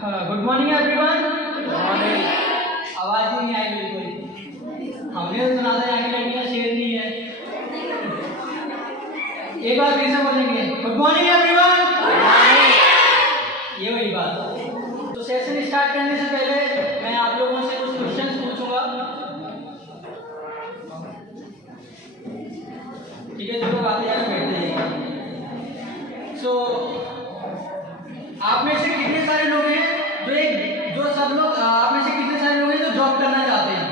Good morning everyone. आवाज ही नहीं आई बिल्कुल। हमने तो सुना था यहाँ की लड़कियाँ शेर नहीं है। एक बार फिर से बोलेंगे गुड मॉर्निंग एवरीवन। ये वही बात। तो सेशन स्टार्ट करने से पहले मैं आप लोगों से कुछ क्वेश्चंस पूछूंगा, ठीक है? जो लोग आते जाके बैठते हैं। सो आप में से कितने सारे लोग हैं जो सब लोग आप में से कितने सारे लोग हैं जो जॉब करना चाहते हैं?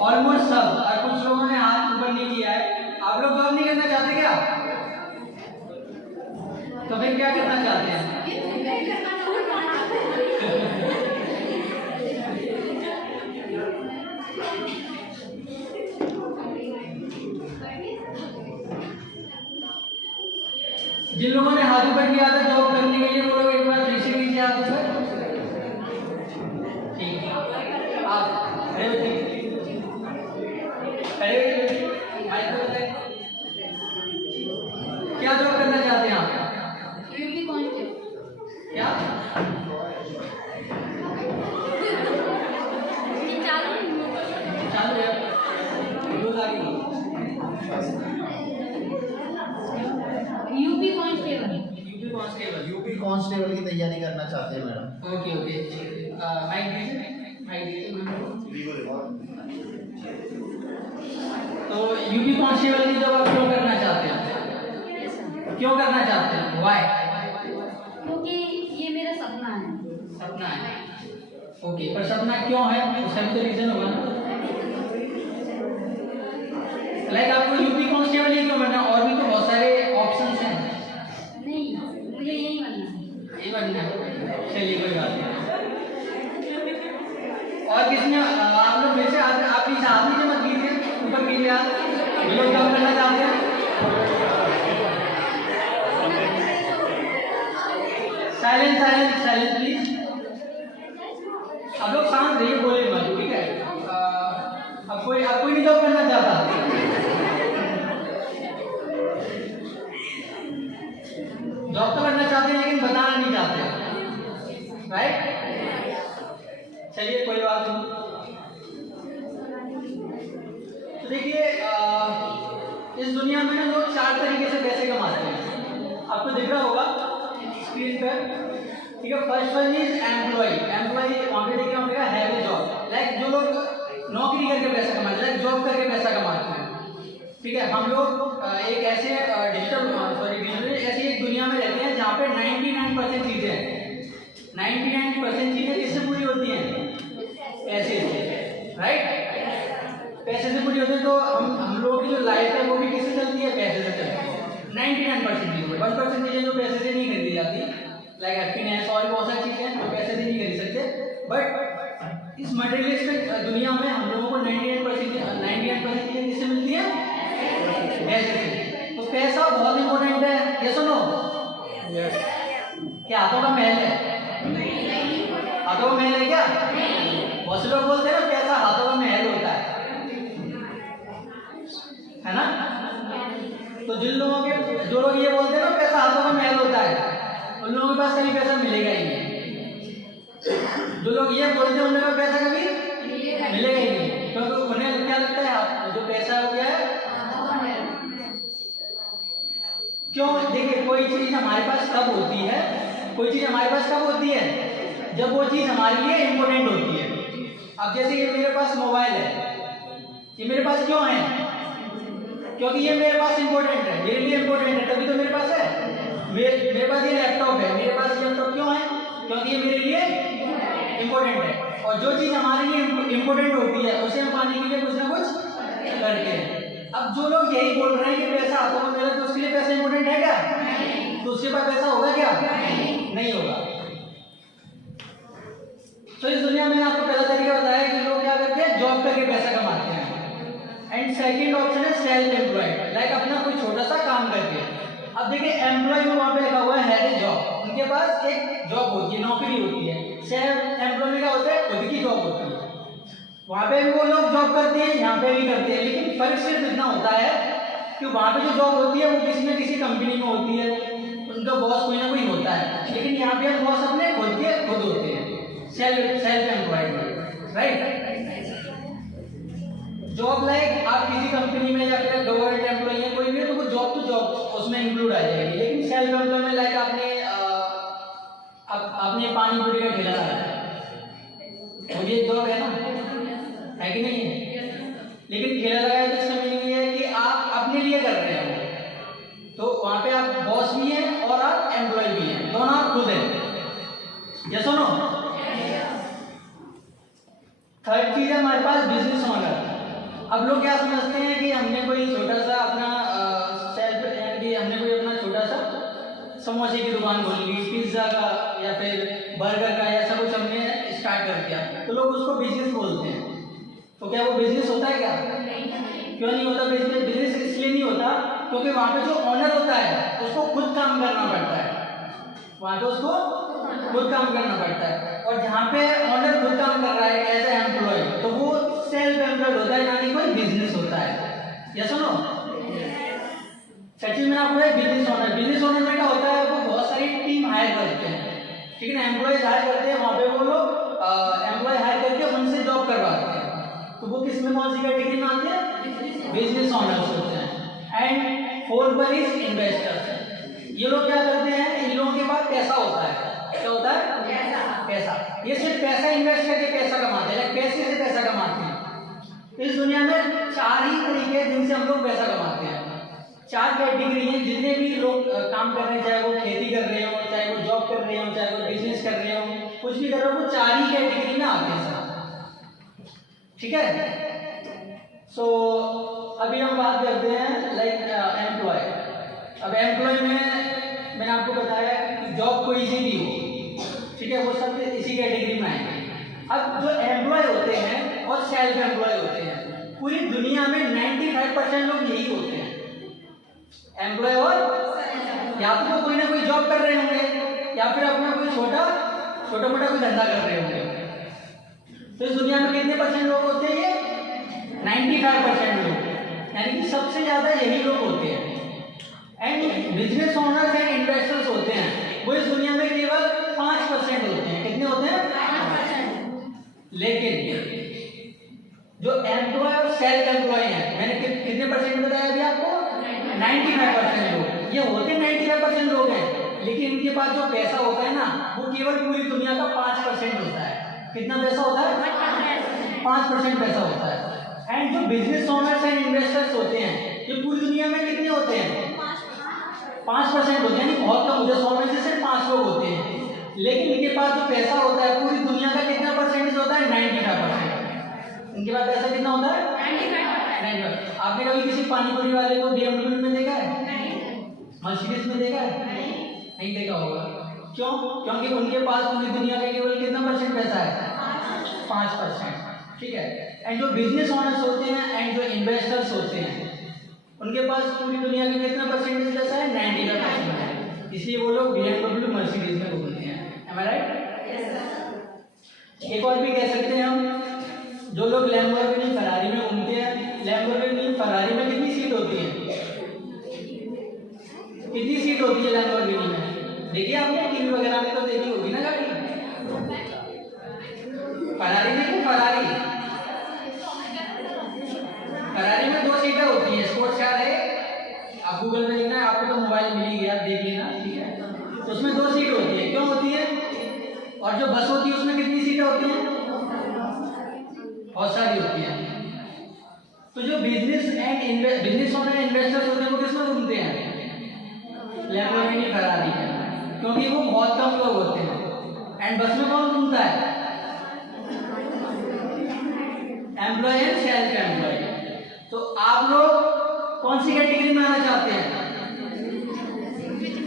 ऑलमोस्ट सब। और कुछ लोगों ने हाथ ऊपर नहीं किया है। आप लोग जॉब नहीं करना चाहते क्या? तो फिर क्या करना चाहते हैं? जिन लोगों ने हाथ ऊपर किया था जॉब करने के लिए, वो लोग एक बार फिर से कीजिए हाथ ऊपर। ठीक है, आप खड़े हो क्या जॉब करना चाहते हैं आप? क्या? चालू है यूपी कांस्टेबल की तैयारी करना चाहते हैं मैडम। ओके माइक दीजिए। तो यूपी कांस्टेबल की जॉब आप क्यों करना चाहते हैं? क्यों करना चाहते हैं? व्हाई? क्योंकि ये मेरा सपना है। सपना है। ओके, पर सपना क्यों है? उसका भी तो रीजन होगा ना। लाइक आपको यूपी कांस्टेबल ही क्यों बनना? और भी तो बहुत सारे ऑप्शंस हैं। नहीं, मुझे यही बनना है। यही बनना है। चलिए, कोई बात नहीं। और किसने आप लोग में से आप इस आदमी से मत कीजिए, ऊपर कीजिए आप। ये लोग जॉब करना चाहते हैं। Silence please. आप लोग शांत रहिए, बोले मत, ठीक है? अब कोई नहीं जॉब करना चाहता। जॉब तो करना चाहते हैं लेकिन बताना नहीं चाहते, राइट? चलिए, कोई बात नहीं। तो देखिए, इस दुनिया में ना लोग 4 तरीके से पैसे कमाते हैं। आपको दिख रहा होगा स्क्रीन पर, ठीक है? First one is employ. वहाँ पे देखिए, वहाँ पे हैव ए जॉब। लाइक जो लोग नौकरी करके पैसा कमाते हैं, लाइक जॉब करके पैसा कमाते हैं, ठीक है? हम लोग एक ऐसे डिजिटल ऐसी एक दुनिया में रहते हैं जहाँ पे 99% चीजें हैं। 99% चीजें किससे पूरी होती हैं? पैसे से, राइट? पैसे से पूरी होती है। तो हम लोगों की जो लाइफ है वो भी किससे चलती है? पैसे से चलती है। 99% चीजें। 1% चीजें जो पैसे से नहीं खरीदी जाती, लाइक हैप्पीनेस और बहुत सारी चीजें जो पैसे से नहीं खरीद सकते। बट इस मटेरियलिस्टिक दुनिया में हम लोगों को 99% चीजें किससे मिलती है? पैसे से। तो पैसा बहुत इंपॉर्टेंट है। ये सुनो, क्या हाथों का महल है? हाथों का महल है क्या? बहुत से लोग बोलते हैं ना पैसा हाथों का महल होता है ना? तो जो लोग ये बोलते हैं ना पैसा हाथों का महल होता है, उन लोगों के पास कभी पैसा मिलेगा ही नहीं। जो लोग ये बोलते हैं उन लोगों को पैसा कभी मिलेगा ही नहीं, क्योंकि उन्हें क्या लगता है जो पैसा हो गया है। क्यों? देखिए, कोई चीज हमारे पास कब होती है? कोई चीज हमारे पास कब होती है? जब वो चीज हमारे लिए इंपॉर्टेंट होती है। अब जैसे ये मेरे पास मोबाइल है, ये मेरे पास क्यों है? क्योंकि ये मेरे पास इंपॉर्टेंट है, मेरे लिए इंपॉर्टेंट है, तभी तो मेरे पास है। मेरे पास ये लैपटॉप है, मेरे पास लैपटॉप क्यों है? क्योंकि ये मेरे लिए इंपॉर्टेंट है। और जो चीज हमारे लिए इंपॉर्टेंट होती है उसे हम पाने के लिए कुछ ना कुछ करते हैं। अब जो लोग यही बोल रहे हैं कि पैसा हाथों में मिला, तो उसके लिए पैसा इंपॉर्टेंट है क्या? तो उसके पास पैसा होगा क्या? नहीं होगा। तो इस दुनिया में आपको पहला तरीका बताया कि लोग क्या करते हैं? जॉब करके पैसा कमाते हैं। एंड सेकंड ऑप्शन है सेल्फ एम्प्लॉयड, लाइक अपना कोई छोटा सा काम करके। अब देखिए, एम्प्लॉय में वहाँ पे लिखा हुआ है हैड ए जॉब, उनके पास एक जॉब होती है, नौकरी होती है। सेल्फ एम्प्लॉय में क्या होता है? खुद की जॉब होती है। वहाँ पे भी वो लोग जॉब करते हैं, यहाँ पे भी करते हैं, लेकिन फर्क सिर्फ इतना होता है कि वहाँ पे जो जॉब होती है वो किसी न किसी कंपनी में होती है, उनका बॉस कोई ना कोई होता है, लेकिन यहाँ पे बॉस अपने खुद होते हैं, self employed, right. Job like आप किसी कंपनी में या फिर गवर्नमेंट एम्प्लॉय है कोई भी है तो वो जॉब उसमें इंक्लूड आ जाएगी। लेकिन सेल्फ एम्प्लॉयमेंट लाइक आपने पानी पूरी का ठेला लगाया वो भी एक जॉब है ना, है कि नहीं है? लेकिन ठेला लगाया तो इसका मीनिंग ये है कि आप अपने लिए कर रहे हो, तो वहाँ पे आप बॉस भी हैं और आप एम्प्लॉय भी हैं, दोनों आप खुद हैं। यस और नो? थर्ड चीज है हमारे पास बिजनेस ओनर। अब लोग क्या समझते हैं कि हमने कोई छोटा सा अपना सेल्फ यानी कि हमने कोई अपना छोटा सा समोसे की दुकान खोल ली, पिज्ज़ा का या फिर बर्गर का, ऐसा कुछ हमने स्टार्ट कर दिया तो लोग उसको बिजनेस बोलते हैं। तो क्या वो बिजनेस होता है क्या? क्यों नहीं होता बिजनेस? बिजनेस इसलिए नहीं होता क्योंकि वहाँ पे जो ओनर होता है उसको खुद काम करना पड़ता है, वहाँ पे उसको खुद काम करना पड़ता है। और जहाँ पे ओनर खुद काम कर रहा है एज ए एम्प्लॉय तो वो सेल्फ एम्प्लॉयड होता है, यानी कोई बिजनेस होता है। यस और नो? सचिन में आपको बिजनेस ओनर में क्या होता है, वो बहुत सारी टीम हायर करते हैं, ठीक है ना, एम्प्लॉयज हायर करते हैं, वहाँ पे वो लोग एम्प्लॉय हायर करके उनसे जॉब करवाते हैं, तो वो किस में कौन सी कैटेगरी में आते हैं? बिजनेस ओनर्स होते हैं। And fourth one is investors. ये लोग क्या करते हैं, इन लोगों के पास पैसा होता है, क्या होता है? पैसा। ये सिर्फ पैसा इन्वेस्ट करके पैसा कमाते हैं, पैसे से पैसा कमाते हैं। इस दुनिया में 4 ही तरीके हैं जिनसे हम लोग पैसा कमाते हैं, 4 कैटेगरी हैं। जितने भी लोग काम कर रहे हैं, चाहे वो खेती कर रहे हो, चाहे वो जॉब कर रहे हो, चाहे वो बिजनेस कर रहे हो, कुछ भी कर रहे हो, वो 4 ही कैटेगरी में आते हैं सब, ठीक है। सो अभी हम बात करते हैं लाइक एम्प्लॉय। अब एम्प्लॉय में मैंने आपको बताया कि जॉब कोई सी भी हो, ठीक है, वो सब इसी कैटेगरी में आएंगे। अब जो एम्प्लॉय होते हैं और सेल्फ एम्प्लॉय होते हैं, पूरी दुनिया में 95% लोग यही होते हैं, एम्प्लॉय और या तो वो कोई ना कोई जॉब कर रहे होंगे या फिर अपना कोई छोटा मोटा कोई धंधा कर रहे होंगे। तो इस दुनिया में कितने परसेंट लोग होते हैं? ये 95% लोग, यानी कि सबसे ज्यादा यही लोग होते हैं। And business owners and investors होते हैं, वो इस दुनिया में केवल 5% होते हैं। कितने होते हैं? 5%। लेकिन जो एम्प्लॉय और सेल्फ एम्प्लॉय हैं, मैंने कितने परसेंट बताया अभी आपको? 95% लोग। ये होते 95% लोग हैं, लेकिन इनके पास जो पैसा होता है ना, वो केवल पूरी दुनिया का 5% होता है। कितना पैसा होता है? 5% पैसा होता है। एंड जो बिजनेस ओनर्स एंड इन्वेस्टर्स होते हैं, ये पूरी दुनिया में कितने होते हैं? 5% होते हैं, यानी बहुत कम। मुझे 100 में से सिर्फ 5 लोग होते हैं, लेकिन इनके पास जो पैसा होता है पूरी दुनिया का कितना परसेंटेज होता है? 95%। इनके पास पैसा कितना होता है? 95%। आपने कभी किसी पानीपुरी वाले को BMW में देखा है? मर्सिडीज में देखा है? नहीं देखा होगा। क्यों? क्योंकि उनके पास पूरी दुनिया का केवल कितना परसेंट पैसा है? 5%, ठीक है। एंड जो बिजनेस ओनर्स होते हैं एंड जो इन्वेस्टर्स होते हैं, उनके पास पूरी दुनिया का कितना परसेंटेज पैसा है? 95% है। इसलिए वो लोग BMW मर्सिडीज में घूमते हैं। Am I right? एक और भी कह सकते हैं हम, जो लोग लैम्बोर्गिनी फरारी में घूमते हैं, लैम्बोर्गिनी फरारी में कितनी सीट होती है? कितनी सीट होती है लैम्बोर्गिनी में? देखिए आपने टीवी वगैरह में तो देखी होगी ना गाड़ी। फरारी नहीं, फरारी में 2 सीटें होती है, स्पोर्ट्स कार है, आप गूगल में देखना है, आपको तो मोबाइल मिल ही गया, देख लेना, ठीक है। तो उसमें 2 सीट होती है। क्यों होती है? और जो बस होती है उसमें कितनी सीटें होती हैं? बहुत सारी होती है। तो जो बिजनेस ओनर इन्वेस्टर्स होते हैं, वो किसमें घूमते हैं? लैम्बोर्गिनी फरारी में, क्योंकि वो बहुत कम लोग होते हैं। एंड बस में कौन घूमता है? Employ and self employ. तो आप लोग कौन सी कैटेगरी में आना चाहते हैं?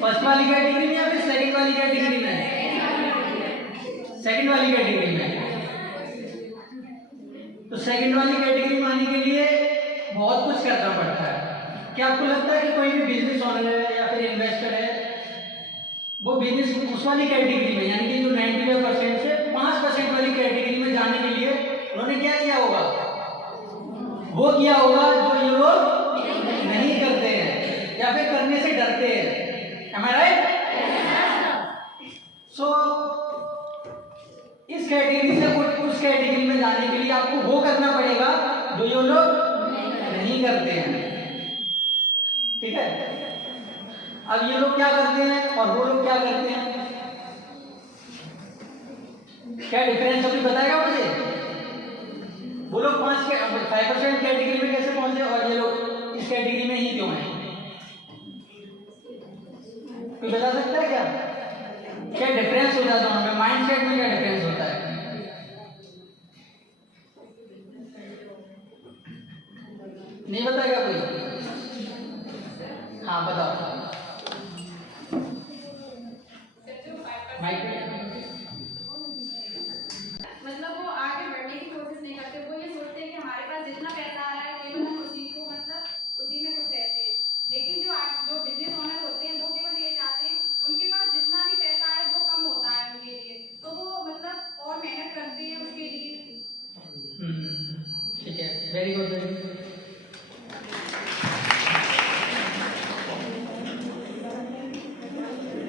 फर्स्ट वाली कैटेगरी में या फिर सेकंड वाली कैटेगरी में? सेकंड वाली कैटेगरी में। तो सेकंड वाली कैटेगरी में आने के लिए बहुत कुछ करना पड़ता है। क्या आपको लगता है कि कोई भी बिजनेस ओनर है या फिर इन्वेस्टर है, वो बिजनेस उस वाली कैटेगरी में, यानी कि जो 95% से 5% वाली कैटेगरी में जाने के लिए उन्होंने क्या किया होगा? वो किया होगा जो ये लोग नहीं करते या फिर करने से डरते हैं। Am I right? सो इस कैटेगरी से उस कैटेगरी में जाने के लिए आपको वो करना पड़ेगा जो ये लोग नहीं करते हैं। ठीक है, अब ये लोग क्या करते हैं और वो लोग क्या करते हैं, क्या डिफरेंस अभी बताएगा मुझे? वो लोग 5% कैटेगरी में कैसे पहुंचे और ये लोग इस कैटेगरी में ही क्यों हैं? कोई बता सकता है क्या? क्या डिफरेंस होता है दोनों में? माइंडसेट में क्या डिफरेंस होता है? नहीं बताएगा कोई? हाँ बताओ। माइक मतलब वो आगे बढ़ने की कोशिश नहीं करते, वो ये सोचते हैं कि हमारे पास जितना पैसा आ रहा है केवल हम उसी को मतलब उसी में खुश रहते हैं। लेकिन जो बिजनेस ओनर होते हैं वो केवल ये चाहते हैं उनके पास जितना भी पैसा है वो कम होता है उनके लिए, तो वो मतलब और मेहनत करते हैं उसके लिए। ठीक है, वेरी गुड वेरी गुड।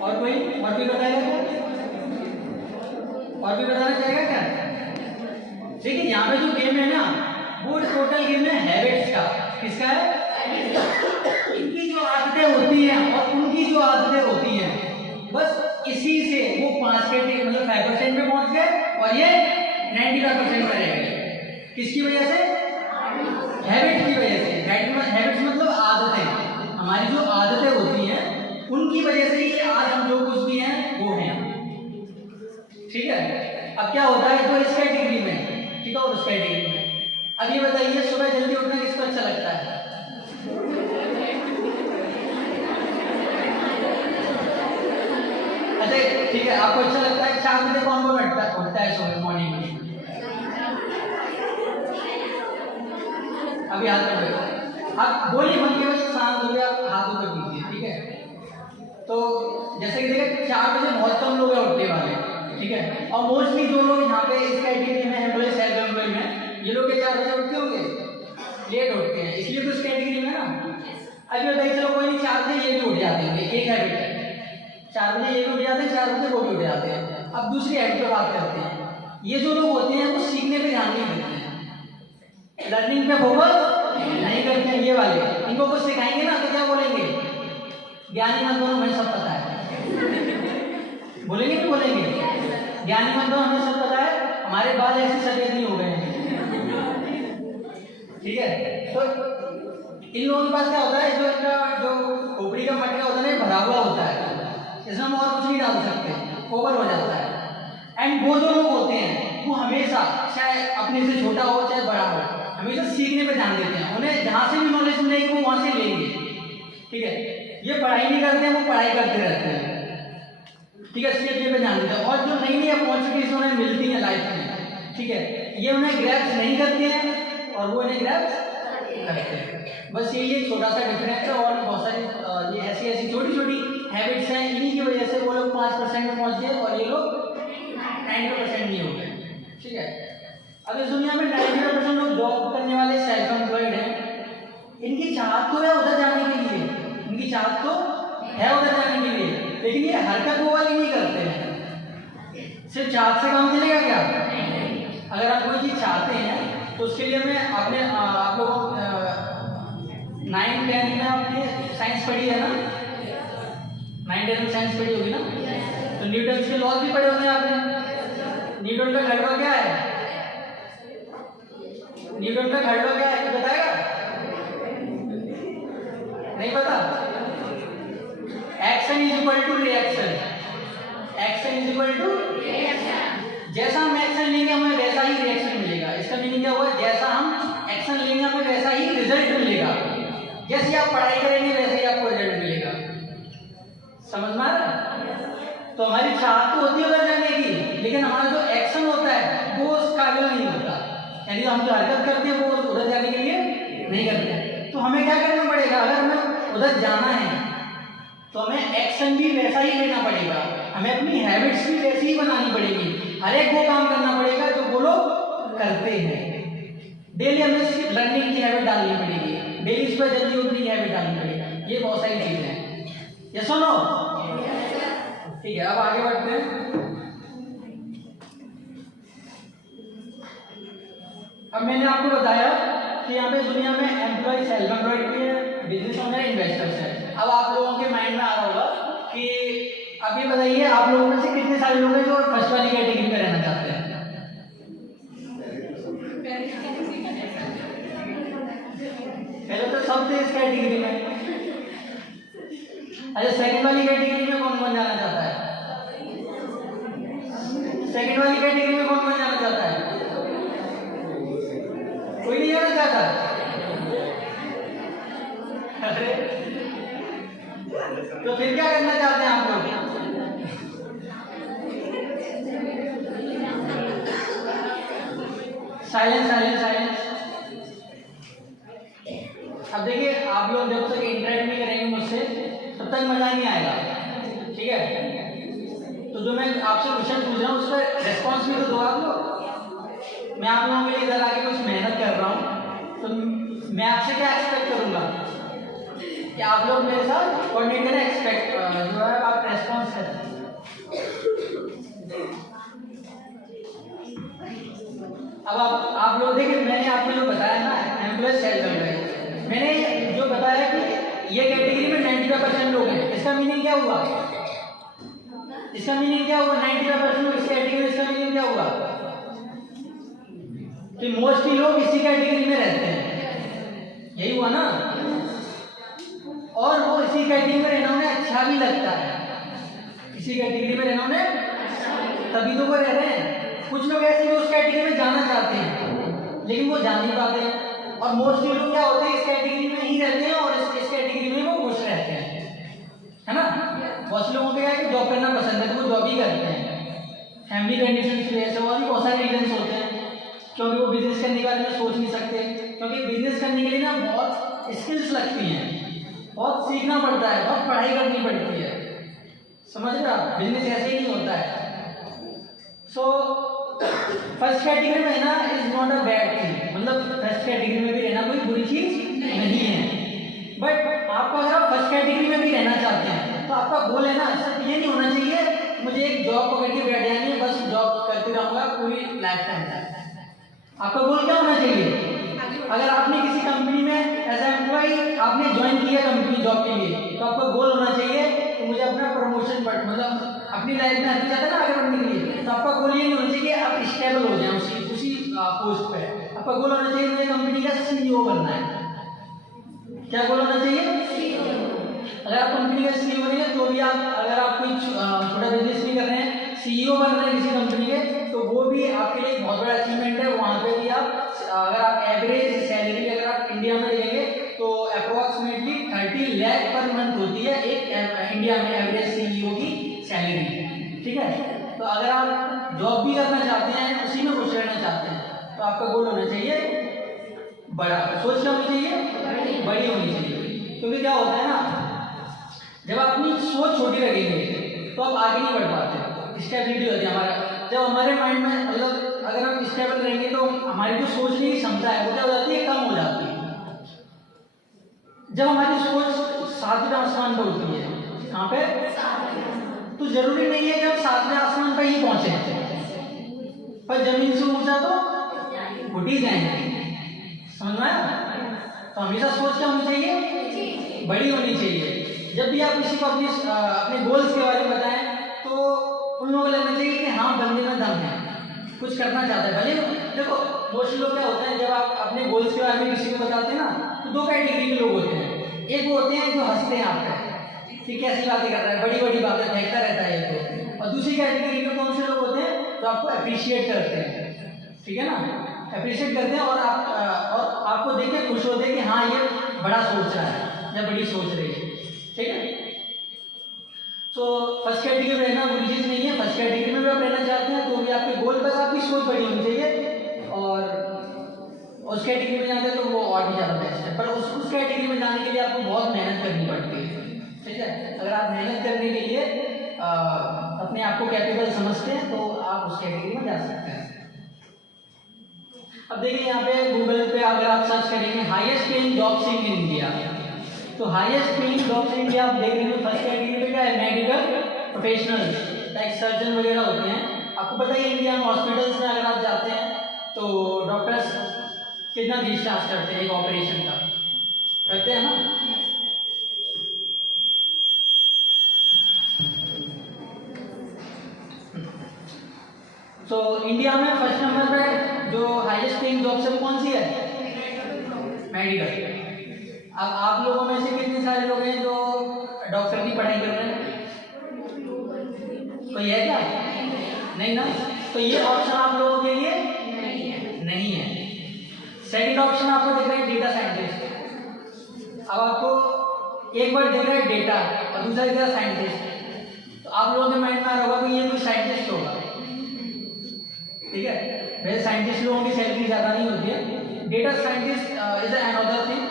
और कोई और भी बताएगा क्या? और भी बताना चाहेगा क्या? देखिए यहाँ पे जो गेम है ना, वो टोटल गेम है हैबिट्स का। किसका है? इनकी जो आदतें होती हैं और उनकी जो आदतें होती हैं, बस इसी से वो 5% मतलब 5% पे पहुंच गए और ये 95% पे रह गए। किसकी वजह से? हैबिट की वजह से। हैबिट्स मतलब आदतें, हमारी जो आदतें होती हैं उनकी वजह से ही आज हम जो कुछ भी हैं वो हैं। ठीक है, अब क्या होता है जो इस कैटेगरी में, ठीक है, और उस कैटेगरी में। अब ये बताइए सुबह जल्दी उठना किसको अच्छा लगता है? अच्छा ठीक है, आपको अच्छा लगता है? 4 बजे कौन कौन उठता है सुबह मॉर्निंग में? अभी हाथ में आप बोलिए मन के वजह शांत हो गया, आप हाथ ऊपर कीजिए। ठीक है, तो जैसे कि देखिए 4 बजे बहुत कम लोग हैं उठने वाले। ठीक है, और मोस्टली जो लोग यहाँ पे इस कैटेगरी में एम्प्लॉय सेल्फ एम्प्लॉय में, ये लोग 4 बजे उठते होंगे, लेट उठते हैं, इसलिए तो इस कैटेगरी में ना। अभी बताइए चलो कोई नहीं, 4 बजे ये भी उठ जाते हैं, एक हैबिट है, 4 बजे ये भी उठ जाते हैं, 4 बजे वो भी उठ जाते हैं। अब दूसरी हैबिट पे बात करते हैं। ये जो लोग होते हैं वो सीखने पे ध्यान नहीं देते हैं, लर्निंग पे फोकस नहीं करते हैं। ये वाले इनको कुछ सिखाएंगे ना तो क्या बोलेंगे? ज्ञानी मत बनो, हमें सब पता है। बोलेंगे नहीं बोलेंगे? ज्ञानी मत बनो, हमें सब पता है, हमारे बाल ऐसे सफेद नहीं हो गए हैं। ठीक है, तो इन लोगों के पास क्या होता है, जो इनका जो खोपड़ी का मटका होता है ना, भरा हुआ होता है, इसमें हम और कुछ नहीं डाल सकते, ओवर हो जाता है। एंड वो जो लोग होते हैं वो हमेशा, चाहे अपने से छोटा हो चाहे बड़ा हो, हमेशा सीखने पे ध्यान देते हैं। उन्हें जहाँ से भी नॉलेज मिलेगी वो वहाँ से लेंगे। ठीक है, ये पढ़ाई नहीं करते हैं, वो पढ़ाई करते रहते हैं। ठीक है, सीखने पे ध्यान देते हैं। और जो नई नई अपॉर्चुनिटीज उन्हें मिलती हैं लाइफ में, ठीक है, ये उन्हें ग्रैब्स नहीं करते हैं और वो इन्हें ग्रैब्स करते हैं। बस यही एक छोटा सा डिफरेंस है। और बहुत सारी ये ऐसी छोटी छोटी हैबिट्स हैं, इन्हीं की वजह से वो लोग 5% में पहुँच गए और ये लोग 90% नहीं हो गए। ठीक है, अब इस दुनिया में 90% लोग जॉब करने वाले सेल्फ एम्प्लॉयड हैं। इनकी चाहत तो है उधर जाने के लिए, इनकी चाहत तो है उधर जाने के लिए, लेकिन ये हरकत वो वाली नहीं करते हैं। सिर्फ चाहत से काम चलेगा क्या? अगर आप कोई चीज़ चाहते हैं तो उसके लिए मैं अपने आप लोगों 9-10 में आपने साइंस पढ़ी है ना? 9-10 में साइंस पढ़ी होगी ना? तो न्यूटन के लॉज भी पढ़े होंगे आपने। न्यूटन का थर्ड लॉ क्या है? न्यूटन का थर्ड लॉ क्या है, तो बताएगा? नहीं पता? Action is equal to reaction. Action is equal to reaction. जैसा हम एक्शन लेंगे हमें वैसा ही रिएक्शन मिलेगा। इसका मीनिंग क्या हुआ? जैसा हम एक्शन लेंगे हमें वैसा ही रिजल्ट मिलेगा। जैसे आप पढ़ाई करेंगे वैसे ही आपको रिजल्ट मिलेगा। समझ में आ रहा है? तो हमारी चाहत तो होती है उधर जाने की, लेकिन हमारा जो एक्शन होता है वो उस काबिल नहीं होता। यानी हम जो हरकत करते हैं वो उधर जाने के लिए नहीं करते। तो हमें क्या करना पड़ेगा? अगर हमें उधर जाना है तो हमें एक्शन भी वैसा ही लेना पड़ेगा, हमें अपनी हैबिट्स भी वैसी ही बनानी पड़ेगी। हर एक वो काम करना पड़ेगा जो वो लोग करते हैं। डेली हमें लर्निंग की हैबिट डालनी पड़ेगी, डेली सुबह जल्दी उठने की हैबिट डालनी पड़ेगी। ये बहुत सारी चीज़ें हैं। ये सुनो, ठीक है, अब आगे बढ़ते हैं। अब मैंने आपको बताया कि यहाँ पे दुनिया में एम्प्लॉय, सेल्फ एम्प्लॉयड भी है, बिजनेस ओनर, इन्वेस्टर्स है। अब आप लोगों के माइंड में आ रहा होगा कि अब ये बताइए आप लोगों में से कितने सारे लोग हैं जो फर्स्ट वाली कैटेगरी में रहना चाहते हैं? पहले तो सब थे इस कैटेगरी में। अच्छा, सेकंड वाली कैटेगरी में कौन कौन जाना चाहता है? सेकंड वाली कैटेगरी में कौन कौन जाना चाहता है? कोई नहीं जाना चाहता? अरे तो फिर क्या करना चाहते हैं आप लोग? Silence silence silence. अब देखिए, आप लोग जब तक इंटरेक्ट नहीं करेंगे मुझसे तब तक मजा नहीं आएगा, ठीक है? तो जो मैं आपसे क्वेश्चन पूछ रहा हूँ उसका रिस्पॉन्स भी तो दो आप लोग। मैं आप लोगों के लिए इधर आके कुछ मेहनत कर रहा हूँ, तो मैं आपसे क्या एक्सपेक्ट करूँगा कि आप लोग मेरे साथ कोऑर्डिनेट करें, एक्सपेक्ट जो है आप रेस्पॉन्स करें। अब आप लोग देखिए, मैंने आपको जो बताया ना एम्प्लॉय सेल्फ एम्प्लॉय, मैंने जो बताया कि ये कैटेगरी में 95% लोग हैं। इसका मीनिंग क्या हुआ? इसका मीनिंग क्या हुआ? 95% लोग इस कैटेगरी में, इसका मीनिंग क्या हुआ कि मोस्टली लोग इसी कैटेगरी में रहते हैं, यही हुआ ना? और वो इसी कैटेगरी में रहना उन्हें अच्छा भी लगता है, इसी कैटेगरी में रहना उन्हें, तभी तो वो रह रहे हैं। कुछ लोग ऐसे भी उस कैटेगरी में जाना चाहते हैं लेकिन वो जा नहीं पाते हैं, और मोस्टली लोग क्या होते हैं इस कैटेगरी में ही रहते हैं और इस कैटेगरी में वो खुश रहते हैं, है ना? बहुत से लोगों को क्या है कि जॉब करना पसंद है तो वो जॉब ही करते हैं, फैमिली कंडीशन की वजह से, और भी बहुत सारे रीजन होते हैं, क्योंकि वो बिजनेस करने के बारे में सोच नहीं सकते, क्योंकि बिजनेस करने के लिए ना बहुत स्किल्स लगती हैं, बहुत सीखना पड़ता है, बहुत पढ़ाई करनी पड़ती है, समझ रहे आप? बिजनेस ऐसे ही नहीं होता है। सो फर्स्ट कैटेगरी में रहना is not a bad thing, मतलब फर्स्ट कैटेगरी में भी रहना कोई बुरी चीज नहीं है। बट आपको अगर आप फर्स्ट कैटेगरी में भी रहना चाहते हैं तो आपका गोल है ना, सिर्फ ये नहीं होना चाहिए मुझे एक जॉब पकड़ के बैठ जानी है, बस जॉब करते रहूंगा पूरी लाइफ टाइम तक। आपका गोल क्या होना चाहिए? अगर आपने किसी कंपनी में एज एम्प्लॉय आपने ज्वाइन किया कंपनी जॉब के लिए, तो आपका गोल होना चाहिए कि मुझे अपना प्रमोशन पर, मतलब अपनी लाइफ में आगे जाता है ना आगे बढ़ने के लिए, तो आपका गोल ये नहीं होना चाहिए आप स्टेबल हो जाए उसी पोस्ट पे। आपका गोल होना चाहिए मुझे कंपनी का CEO बनना है। क्या गोल होना चाहिए? अगर आप कंपनी का CEO बनेंगे तो भी आप, अगर आप कोई छोटा बिजनेस भी कर रहे हैं, CEO बन रहे हैं किसी कंपनी के, तो वो भी आपके लिए बहुत बड़ा अचीवमेंट है। वहाँ पे भी आप, अगर आप एवरेज सैलरी अगर आप इंडिया में देखेंगे तो अप्रोक्सीमेटली 30 लाख पर मंथ होती है एक इंडिया में एवरेज CEO की सैलरी, ठीक है? तो अगर आप जॉब भी करना चाहते हैं, उसी में खुश रहना चाहते हैं, तो आपका गोल होना चाहिए बड़ा, सोच क्या होनी चाहिए? बड़ी होनी चाहिए। क्योंकि क्या होता है ना, जब आप अपनी सोच छोटी रखेंगे तो आप आगे नहीं बढ़ पाते, स्टेबिलिटी होती है हमारा। जब हमारे माइंड में, मतलब अगर हम स्टेबल रहेंगे तो हमारी जो सोचने की क्षमता है वो क्या हो जाती है? कम हो जाती है। जब हमारी सोच सातवें आसमान पर होती है, कहाँ पे? तो जरूरी नहीं है कि हम सातवें आसमान पर ही पहुंचे, पर जमीन से ऊंचा तो उठ ही जाएंगे, समझ में आया? तो हमेशा सोच क्या होनी चाहिए? बड़ी होनी चाहिए। जब भी आप किसी को अपने गोल्स के बारे में बताएं तो उन लोगों को लगना चाहिए कि हाँ बंदे में दम है, कुछ करना चाहता है। भले देखो मोस्टली लोग क्या होते हैं, जब आप अपने गोल्स के बारे में किसी को बताते हैं ना, तो दो कैटेगरी के लोग होते हैं। एक वो होते हैं जो हंसते हैं आप पे कि कैसी बातें कर रहा है, बड़ी बड़ी बातें फेंकता रहता है ये तो। और दूसरी कैटेगरी के कौन से लोग होते हैं? जो आपको अप्रिशिएट करते हैं, ठीक है ना? अप्रिशिएट करते हैं और आपको देख के खुश होते हैं कि हाँ ये बड़ा सोच रहा है या बड़ी सोच रही है, ठीक है? तो फर्स्ट कैटेगरी में रहना बुरी चीज़ नहीं है। फर्स्ट कैटेगरी में भी आप रहना चाहते हैं तो भी आपके गोल, बस आपकी सोच बड़ी होनी चाहिए, और उस कैटेगरी में जाते हैं तो वो और भी ज़्यादा बेस्ट है। पर उस कैटेगरी में जाने के लिए आपको बहुत मेहनत करनी पड़ती है, ठीक है? अगर आप मेहनत करने के लिए अपने आप को कैपेबल समझते हैं तो आप उस कैटेगरी में जा सकते हैं। अब देखिए यहाँ पे गूगल पे अगर आप सर्च करेंगे highest paying jobs in India, तो highest paying jobs in India आप देख रहे हैं, फर्स्ट कैटेगरी पे क्या है, मेडिकल प्रोफेशनल्स लाइक सर्जन वगैरह होते हैं। आपको पता ही है इंडिया में हॉस्पिटल्स में अगर आप जाते हैं तो डॉक्टर्स कितना फीस चार्ज करते हैं एक ऑपरेशन का, करते हैं ना। तो इंडिया में फर्स्ट नंबर पे जो हाईएस्ट पेइंग जॉब है वो कौन सी है, मेडिकल। अब आप लोगों में से कितने सारे लोग हैं जो डॉक्टर की पढ़ाई कर रहे हैं, कोई है क्या, नहीं ना। तो ये ऑप्शन आप लोगों के लिए नहीं है। सेकंड ऑप्शन आपको दिख रहा है डेटा साइंटिस्ट। अब आपको एक बार दिख रहा है डेटा और दूसरा दिख रहा है साइंटिस्ट, तो आप लोगों के माइंड में आ रहा होगा कि ये कोई साइंटिस्ट होगा, ठीक है। वैसे साइंटिस्ट लोगों की सैलरी ज़्यादा नहीं होती है, data scientist is another thing,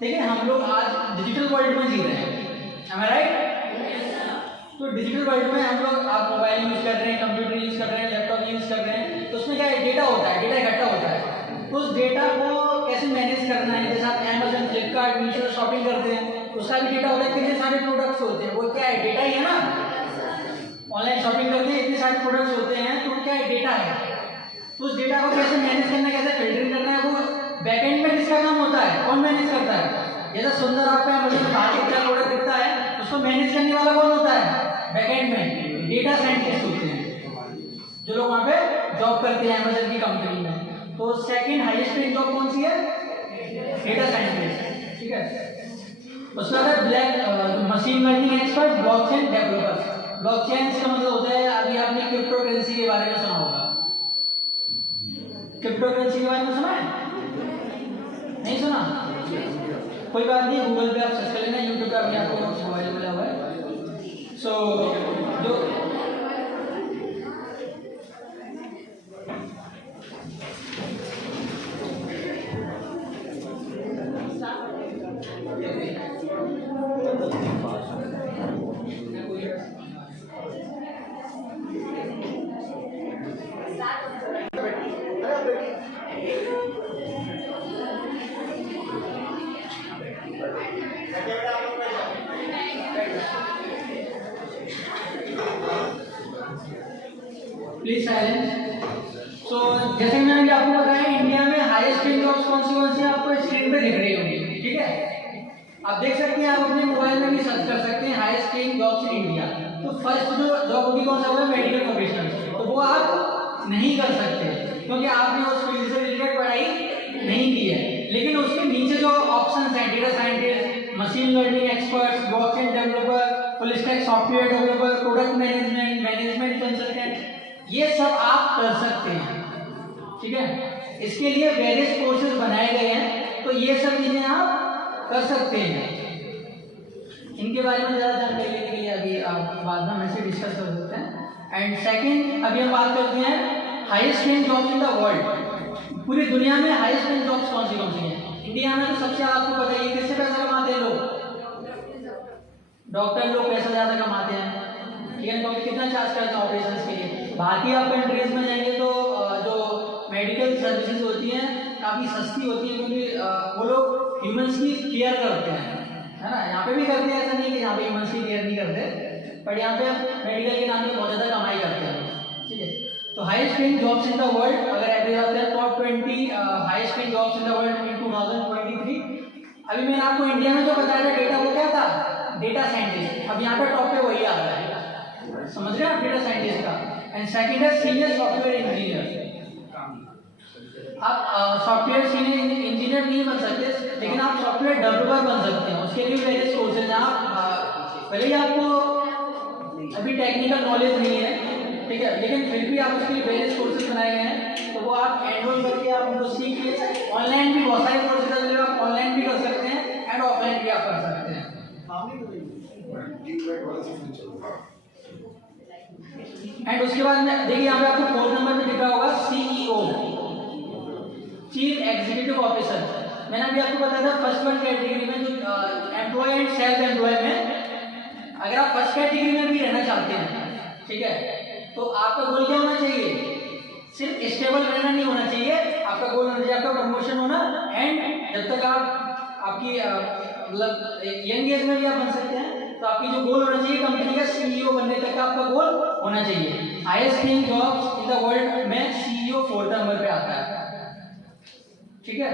ठीक है। हम लोग आज डिजिटल वर्ल्ड में जी रहे हैं, am I right? तो डिजिटल वर्ल्ड में हम लोग, आप मोबाइल यूज़ कर रहे हैं, कंप्यूटर यूज़ कर रहे हैं, लैपटॉप यूज़ कर रहे हैं, तो उसमें क्या है, डेटा होता है, डेटा इकट्ठा होता है। तो उस डेटा को कैसे मैनेज करना है, जैसे आप अमेजन, फ्लिपकार्ट, मीशो शॉपिंग करते हैं, उसका भी डेटा होता है, कितने सारे प्रोडक्ट्स होते हैं, वो क्या है, डेटा ही है ना। ऑनलाइन शॉपिंग करते हैं, इतने सारे प्रोडक्ट्स होते हैं, तो क्या है, डेटा है। तो उस डेटा को कैसे मैनेज करना है, कैसे फिल्टरिंग करना है, वो बैकएंड में किसका काम होता है, कौन मैनेज करता है। जैसा सुंदर आपका अमेजन बाहर कितना प्रोडक्ट दिखता है, उसको मैनेज करने वाला कौन होता है, बैकएंड में डेटा साइंटिस्ट होते हैं, जो लोग वहाँ पे जॉब करते हैं अमेजन की कंपनी में। तो सेकंड हाईएस्ट पेइंग जॉब कौन सी है, डेटा साइंटिस्ट, ठीक है। उसके बाद black machine learning expert, blockchain developers. Blockchain का मतलब होता है, अभी आपने क्रिप्टो करेंसी के बारे में सुना होगा, क्रिप्टो करेंसी के बारे में सुना है, नहीं सुना, कोई बात नहीं, गूगल पे आप सर्च कर लेना, यूट्यूब पे अभी आपको अवेलेबल हुआ है। सो जो प्लीज साइलेंस। सो जैसे कि मैंने आपको बताया, इंडिया में हाईएस्ट पेइंग जॉब्स कौन सी आपको स्क्रीन पे दिख रही होंगी, ठीक है। आप देख सकते हैं, आप अपने मोबाइल में भी सर्च कर सकते हैं highest paying jobs in India. तो फर्स्ट जो जॉब होगी कौन सा होगा, मेडिकल प्रोफेशनल। तो वो आप नहीं कर सकते क्योंकि आपने उस फील्ड से रिलेटेड पढ़ाई नहीं की है। लेकिन उसके नीचे जो ऑप्शंस हैं, data scientist, machine learning experts, blockchain developer, full stack software developer, product management, management consultant, ये सब आप कर सकते हैं, ठीक है। इसके लिए वेरियस कोर्सेज बनाए गए हैं, तो ये सब चीजें आप कर सकते हैं। इनके बारे में ज़्यादा जानकारी लेने के लिए अभी आप बाद में हमसे डिस्कस कर सकते हैं। एंड सेकंड, अभी हम बात करते हैं highest paying jobs in the world. पूरी दुनिया में हाईएस्ट पेइंग जॉब्स कौन सी हैं। इंडिया में तो सबसे आपको पता ही, किससे पैसा कमाते हैं लोग, डॉक्टर लोग पैसा ज़्यादा कमाते हैं, ठीक है। डॉक्टर कितना चार्ज करते हैं ऑपरेशन के लिए। बाकी आप कंट्रीज में जाएंगे तो जो मेडिकल सर्विसेज होती हैं काफ़ी सस्ती होती है, क्योंकि वो लोग ह्यूमंस की केयर करते हैं, है ना। यहाँ पे भी करते हैं, ऐसा नहीं कि यहाँ पे ह्यूमंस की केयर नहीं करते, बट यहाँ पे मेडिकल के नाम पे बहुत ज़्यादा कमाई करते हैं, ठीक है। तो highest paying jobs in the world, अगर एवरेज आते हैं top 20 highest paying jobs in the world in 2023। अभी मैंने आपको इंडिया में जो बताया था डेटा, वो क्या था, डेटा साइंटिस्ट। अब यहाँ पे टॉप पे वही आ रहा है, समझ रहे हैं आप, डेटा साइंटिस्ट का। एंड सेकंड है सीनियर सॉफ्टवेयर इंजीनियर। आप सॉफ्टवेयर सीनियर इंजीनियर नहीं बन सकते, लेकिन आप सॉफ्टवेयर डेवलपर बन सकते हैं। उसके लिए वेरियस कोर्सेज हैं। आप पहले ही आपको अभी टेक्निकल नॉलेज नहीं है, ठीक है, लेकिन फिर भी आप उसके लिए वेरियस कोर्सेज बनाए गए हैं, तो वो आप एनरोल करके आप उनको सीख के, ऑनलाइन भी बहुत सारे कोर्सेज अवेलेबल, आप ऑनलाइन भी कर सकते हैं एंड ऑफलाइन भी आप कर सकते हैं। एंड उसके बाद में देखिए, यहाँ पे आपको 4 नंबर पे दिख रहा होगा CEO, चीफ एग्जीक्यूटिव ऑफिसर। मैंने अभी आपको बताया था फर्स्ट वन कैटेगरी में जो एम्प्लॉय एंड सेल्फ एम्प्लॉय में, अगर आप फर्स्ट कैटेगरी में भी रहना चाहते हैं, ठीक है, तो आपका गोल क्या होना चाहिए, सिर्फ स्टेबल रहना नहीं होना चाहिए, आपका गोल होना चाहिए आपका प्रमोशन होना। एंड जब तक आप आपकी मतलब यंग एज में भी आप बन सकते हैं। तो आपकी जो गोल होना चाहिए कंपनी का सीईओ बनने तक का आपका गोल होना चाहिए। Highest paying jobs in the world में सीईओ 4th नंबर पे आता है, ठीक है।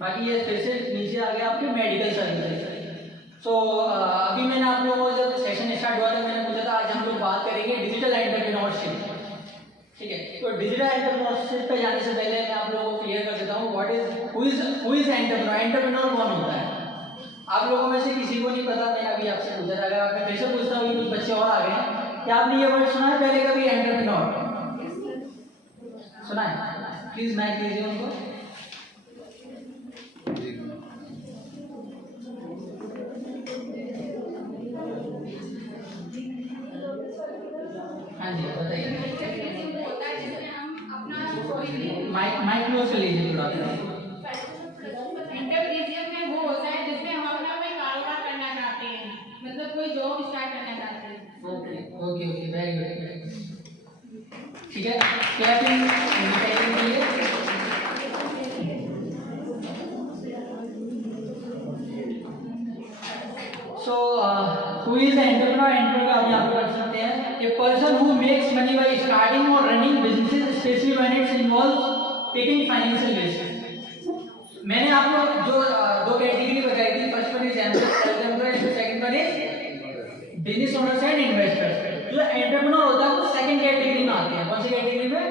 बाकी ये फिर से नीचे आ गया आपके मेडिकल सर्विसेज। सो अभी मैंने आप लोगों को जब सेशन स्टार्ट हुआ था मैंने पूछा था आज हम लोग बात करेंगे डिजिटल एंटरप्रेन्योरशिप, ठीक है। तो डिजिटल एंटरप्रेन्योरशिप पे जाने से पहले मैं आप लोगों को क्लियर कर देता हूँ हु इज एंटरप्रेन्योर। एंटरप्रेन्योर कौन होता है? आप लोगों में से किसी को नहीं पता, मैं अभी आपसे पूछा था, अगर आपने फिर से पूछता हूँ कुछ बच्चे और आ गए हैं, क्या आपने ये वर्ड सुना है पहले कभी एंटरप्रेन्योर? सुना है? प्लीज माइक दीजिए उनको। हाँ जी बताइए। होता है जिसमें हम अपना माइक क्लोज कर लीजिए थोड़ा सा। इंटरप्रेन्योर में वो होता है जिसमें हम अपना कोई कारोबार करना चाहते हैं, मतलब कोई जॉब स्टार्ट करना चाहते हैं। Okay okay okay very good, ठीक है। क्लैपिंग के लिए so who is entrepreneur? Entrepreneur आप यहाँ पे कर सकते हैं a person who makes money by starting और running businesses specially when it's involves taking financial risk. मैंने आपको जो दो कैटेगरी बताई थी, first one is entrepreneur, second one is business owners and investors. जो एंटरप्रेन्योर होता है वो सेकंड कैटेगरी में आते हैं। कौन सी कैटेगरी में?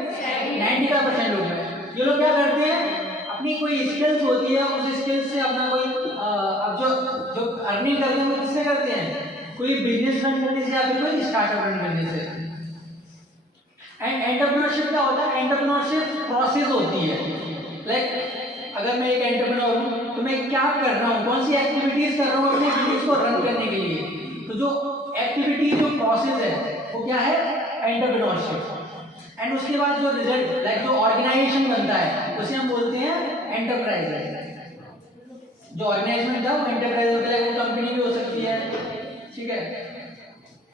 95% लोग हैं। ये लोग क्या करते हैं, अपनी कोई स्किल्स होती है उस स्किल्स से अपना कोई अब जो अर्निंग करते हैं वो किससे करते हैं? कोई बिजनेस रन करने से या फिर कोई स्टार्टअप रन करने से। एंड एंटरप्रेन्योरशिप क्या होता है? एंटरप्रेन्योरशिप प्रोसेस होती है। लाइक अगर मैं एक एंटरप्रेन्योर हूँ तो मैं क्या कर रहा हूँ, कौन सी एक्टिविटीज कर रहा हूँ अपने बिजनेस को रन करने के लिए। तो जो एक्टिविटी जो प्रोसेस है वो क्या है? एंटरप्रेन्योरशिप। एंड उसके बाद जो रिजल्ट लाइक जो ऑर्गेनाइजेशन बनता है उसे हम बोलते हैं एंटरप्राइज। जो ऑर्गेनाइजेशन था वो एंटरप्राइज होता है। वो कंपनी भी हो सकती है, ठीक है,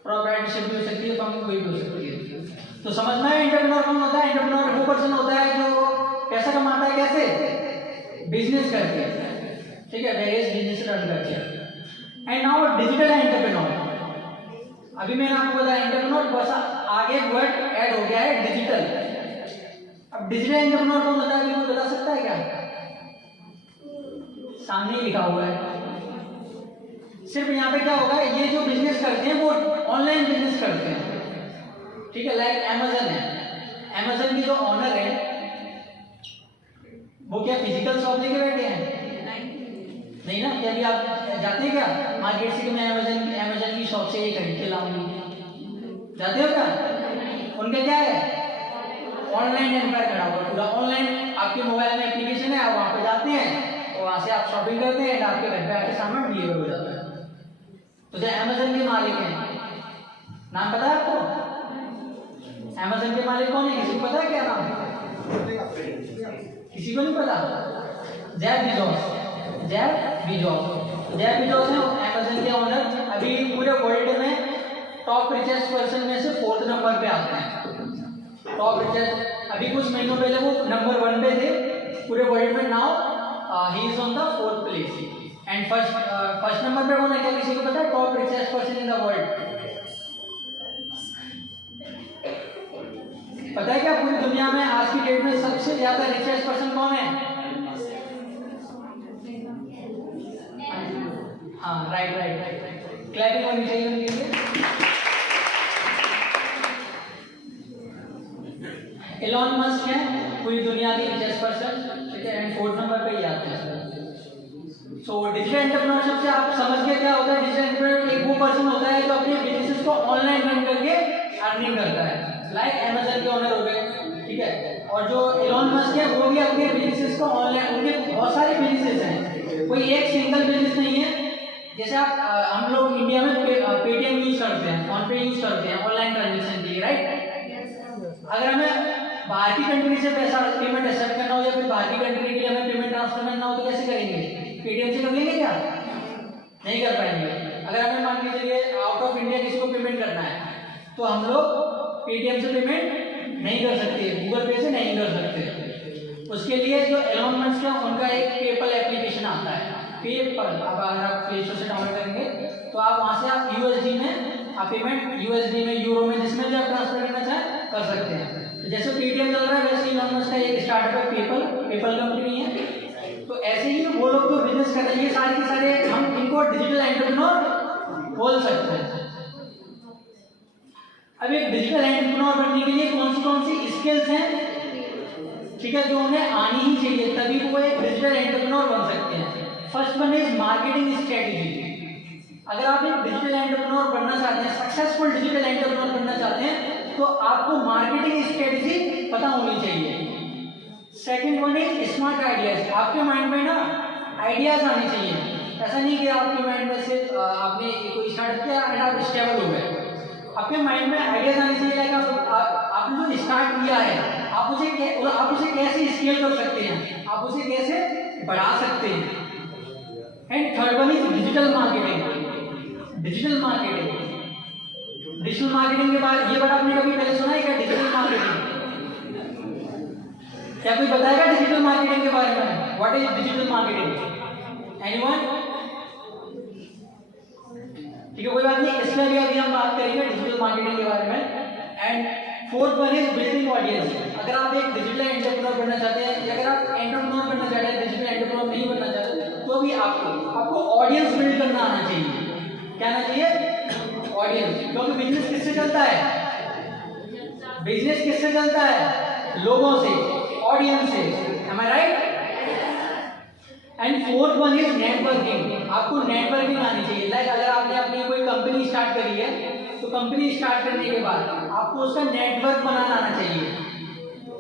प्रोप्राइटरशिप भी हो सकती है, फर्म कोई भी हो सकती है। तो समझना है एंटरप्रेन्योर कौन होता है? एंटरप्रेन्योर वो पर्सन होता है जो पैसा कमाता है कैसे? बिजनेस करके, ठीक है, वेरियस बिजनेस रन करके। And now digital entrepreneur. अभी मैंने आपको बताया एंटरप्रेन्योर, बस आगे वर्ड ऐड हो गया है डिजिटल। अब डिजिटल एंटरप्रेन्योर कौन होता है? कोई बता सकता है क्या? सामने ही लिखा हुआ है। सिर्फ यहाँ पे क्या होगा, ये जो बिजनेस करते हैं वो ऑनलाइन बिजनेस करते हैं, ठीक है। लाइक अमेजन है, अमेजन की जो ऑनर है वो क्या फिजिकल शॉप लेके बैठे हैं? नहीं ना। क्या अभी आप जाते हैं क्या मार्केट से कि मैं अमेजन की शॉप से ये खरीद के लाऊंगी? जाते हो क्या? उनका क्या है? ऑनलाइन एम्पायर खड़ा हुआ पूरा ऑनलाइन। आपके मोबाइल में एप्लीकेशन है, आप वहाँ पे जाते हैं, वहाँ से आप शॉपिंग करते हैं, आपके घर पे आके सामान डिलीवर हो जाता है। तो जो अमेजन के मालिक हैं, नाम पता है आपको? अमेजन के मालिक कौन है? किसी को पता है क्या नाम? किसी को नहीं पता? Jeff Bezos. जेफ बेजोस है अमेजन के ओनर। अभी पूरे वर्ल्ड में टॉप रिचेस्ट पर्सन में से 4th नंबर पे आते हैं। टॉप रिचेस्ट अभी कुछ महीनों पहले वो नंबर 1 पे थे पूरे वर्ल्ड में। Now he is on the 4th place. And first number पे कौन है? क्या किसी को पता है? Top richest person in the world पता है क्या? पूरी दुनिया में आज की डेट में सबसे ज्यादा रिचेस्ट पर्सन कौन है? हाँ राइट। क्लैपिंग होनी चाहिए उनके लिए। एलॉन मस्क है पूरी दुनिया की रिचेस्ट पर्सन, ठीक है। एंड 4th नंबर पे ही आते हैं। सो डिजिटल एंटरप्रेन्योरशिप से आप समझ गए क्या होता है? डिजिटल एंटरप्रेन्योर एक वो पर्सन होता है जो अपने बिजनेस को ऑनलाइन रन करके अर्निंग करता है। लाइक अमेजन के ओनर हो गए, ठीक है। और जो एलॉन मस्क है वो भी अपने बिजनेस को ऑनलाइन, उनके बहुत सारे बिजनेस हैं, कोई एक सिंगल बिजनेस नहीं है। जैसे आप हम लोग इंडिया में पेटीएम यूज करते हैं, फोन पे यूज करते हैं ऑनलाइन ट्रांजेक्शन के लिए, राइट। अगर हमें बाहर की कंट्री से पैसा पेमेंट एक्सेप्ट करना हो या फिर बाहर की कंट्री के लिए हमें पेमेंट ट्रांसफर करना हो तो कैसे करेंगे? पेटीएम से कर लेंगे क्या? नहीं कर पाएंगे। अगर हमें मान के चलिए आउट ऑफ इंडिया किसी को पेमेंट करना है तो हम लोग पेटीएम से पेमेंट नहीं कर सकते, गूगल पे से नहीं कर सकते। उसके लिए जो एलॉन मस्क है उनका एक पेपल एप्लीकेशन आता है, पेपल। अब अगर आप प्ले स्टोर से डाउनलोड करेंगे तो आप वहाँ से आप यूएसडी में आप पेमेंट यूएसडी में, यूरो में, जिसमें भी आप ट्रांसफर करना चाहें कर सकते हैं। तो जैसे पेटीएम चल रहा है वैसे ही इलॉन मस्क का एक स्टार्टअप है पेपल कंपनी है। तो ऐसे ही वो लोग जो बिजनेस कर रहे हैं, ये सारे के सारे हम इनको डिजिटल एंटरप्रेन्योर बोल सकते हैं। अब एक डिजिटल एंटरप्रेन्योर बनने के लिए कौन सी स्किल्स हैं, ठीक है, जो उन्हें आनी ही चाहिए, तभी वो एक डिजिटल एंटरप्रेन्योर बन सकते हैं। First one is marketing strategy. अगर आप एक डिजिटल एंटरप्रेन्योर बनना चाहते हैं, सक्सेसफुल डिजिटल एंटरप्रेन्योर बनना चाहते हैं, तो आपको मार्केटिंग स्ट्रेटेजी पता होनी चाहिए। Second one is smart ideas. आपके माइंड में ना आइडियाज आने चाहिए। ऐसा नहीं कि आपके माइंड में से आपने कोई स्टार्ट किया एंड आप स्टेबल हो गए। आपके माइंड में आइडियाज आने चाहिए कि आपने जो स्टार्ट किया है आप उसे कैसे स्केल कर सकते हैं, आप उसे कैसे बढ़ा सकते हैं। And third one is digital marketing. Digital marketing के बाद ये वर्ड आपने कभी पहले सुना है क्या, डिजिटल मार्केटिंग? क्या कोई बताएगा डिजिटल मार्केटिंग के बारे में? What is digital marketing? Anyone? ठीक है, कोई बात नहीं, इसमें भी अभी हम बात करेंगे डिजिटल मार्केटिंग के बारे में। And fourth one is building audience. अगर आप एक डिजिटल एंटरप्रेन्योर बनना चाहते हैं, या अगर आप एंटरप्रेन्योर बनना चाहते हैं, डिजिटल एंटरप्रेन्योर नहीं बनना चाहते, तो भी आपको ऑडियंस बिल्ड करना आना चाहिए। क्या आना चाहिए? ऑडियंस। क्योंकि बिजनेस किससे चलता है? बिजनेस किससे चलता है? लोगों से, ऑडियंस से। Am I right? And fourth one is networking. आपको नेटवर्किंग आनी चाहिए। लाइक अगर आपने अपनी कोई कंपनी स्टार्ट करी है, तो कंपनी स्टार्ट करने के बाद आपको उसका नेटवर्क बनाना आना चाहिए।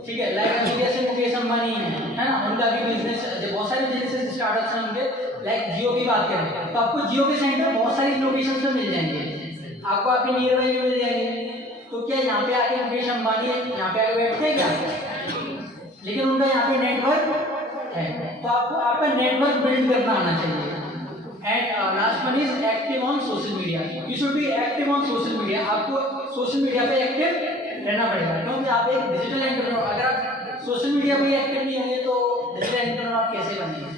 ठीक है, लाइक अभी जैसे मुकेश अंबानी है ना, उनका भी बिजनेस, बहुत सारे बिजनेस स्टार्टअप्स हैं उनके। लाइक जियो की बात करें तो आपको जियो के सेंटर बहुत सारी लोकेशन पे मिल जाएंगे, आपको आपके नियर बाई में मिल जाएंगे। तो क्या यहाँ पे आके मुकेश अंबानी यहाँ पे आके बैठते हैं क्या? लेकिन उनका यहाँ पे नेटवर्क है। तो आपको आपका नेटवर्क बिल्ड करना आना चाहिए। And last one is active on social media. You should be active on social media. आपको सोशल मीडिया पे एक्टिव रहना पड़ेगा, क्योंकि आप एक डिजिटल एंटरप्रेन्योर, अगर आप सोशल मीडिया पे एक्टिव नहीं होंगे तो डिजिटल एंटरप्रेन्योर आप कैसे बनेंगे?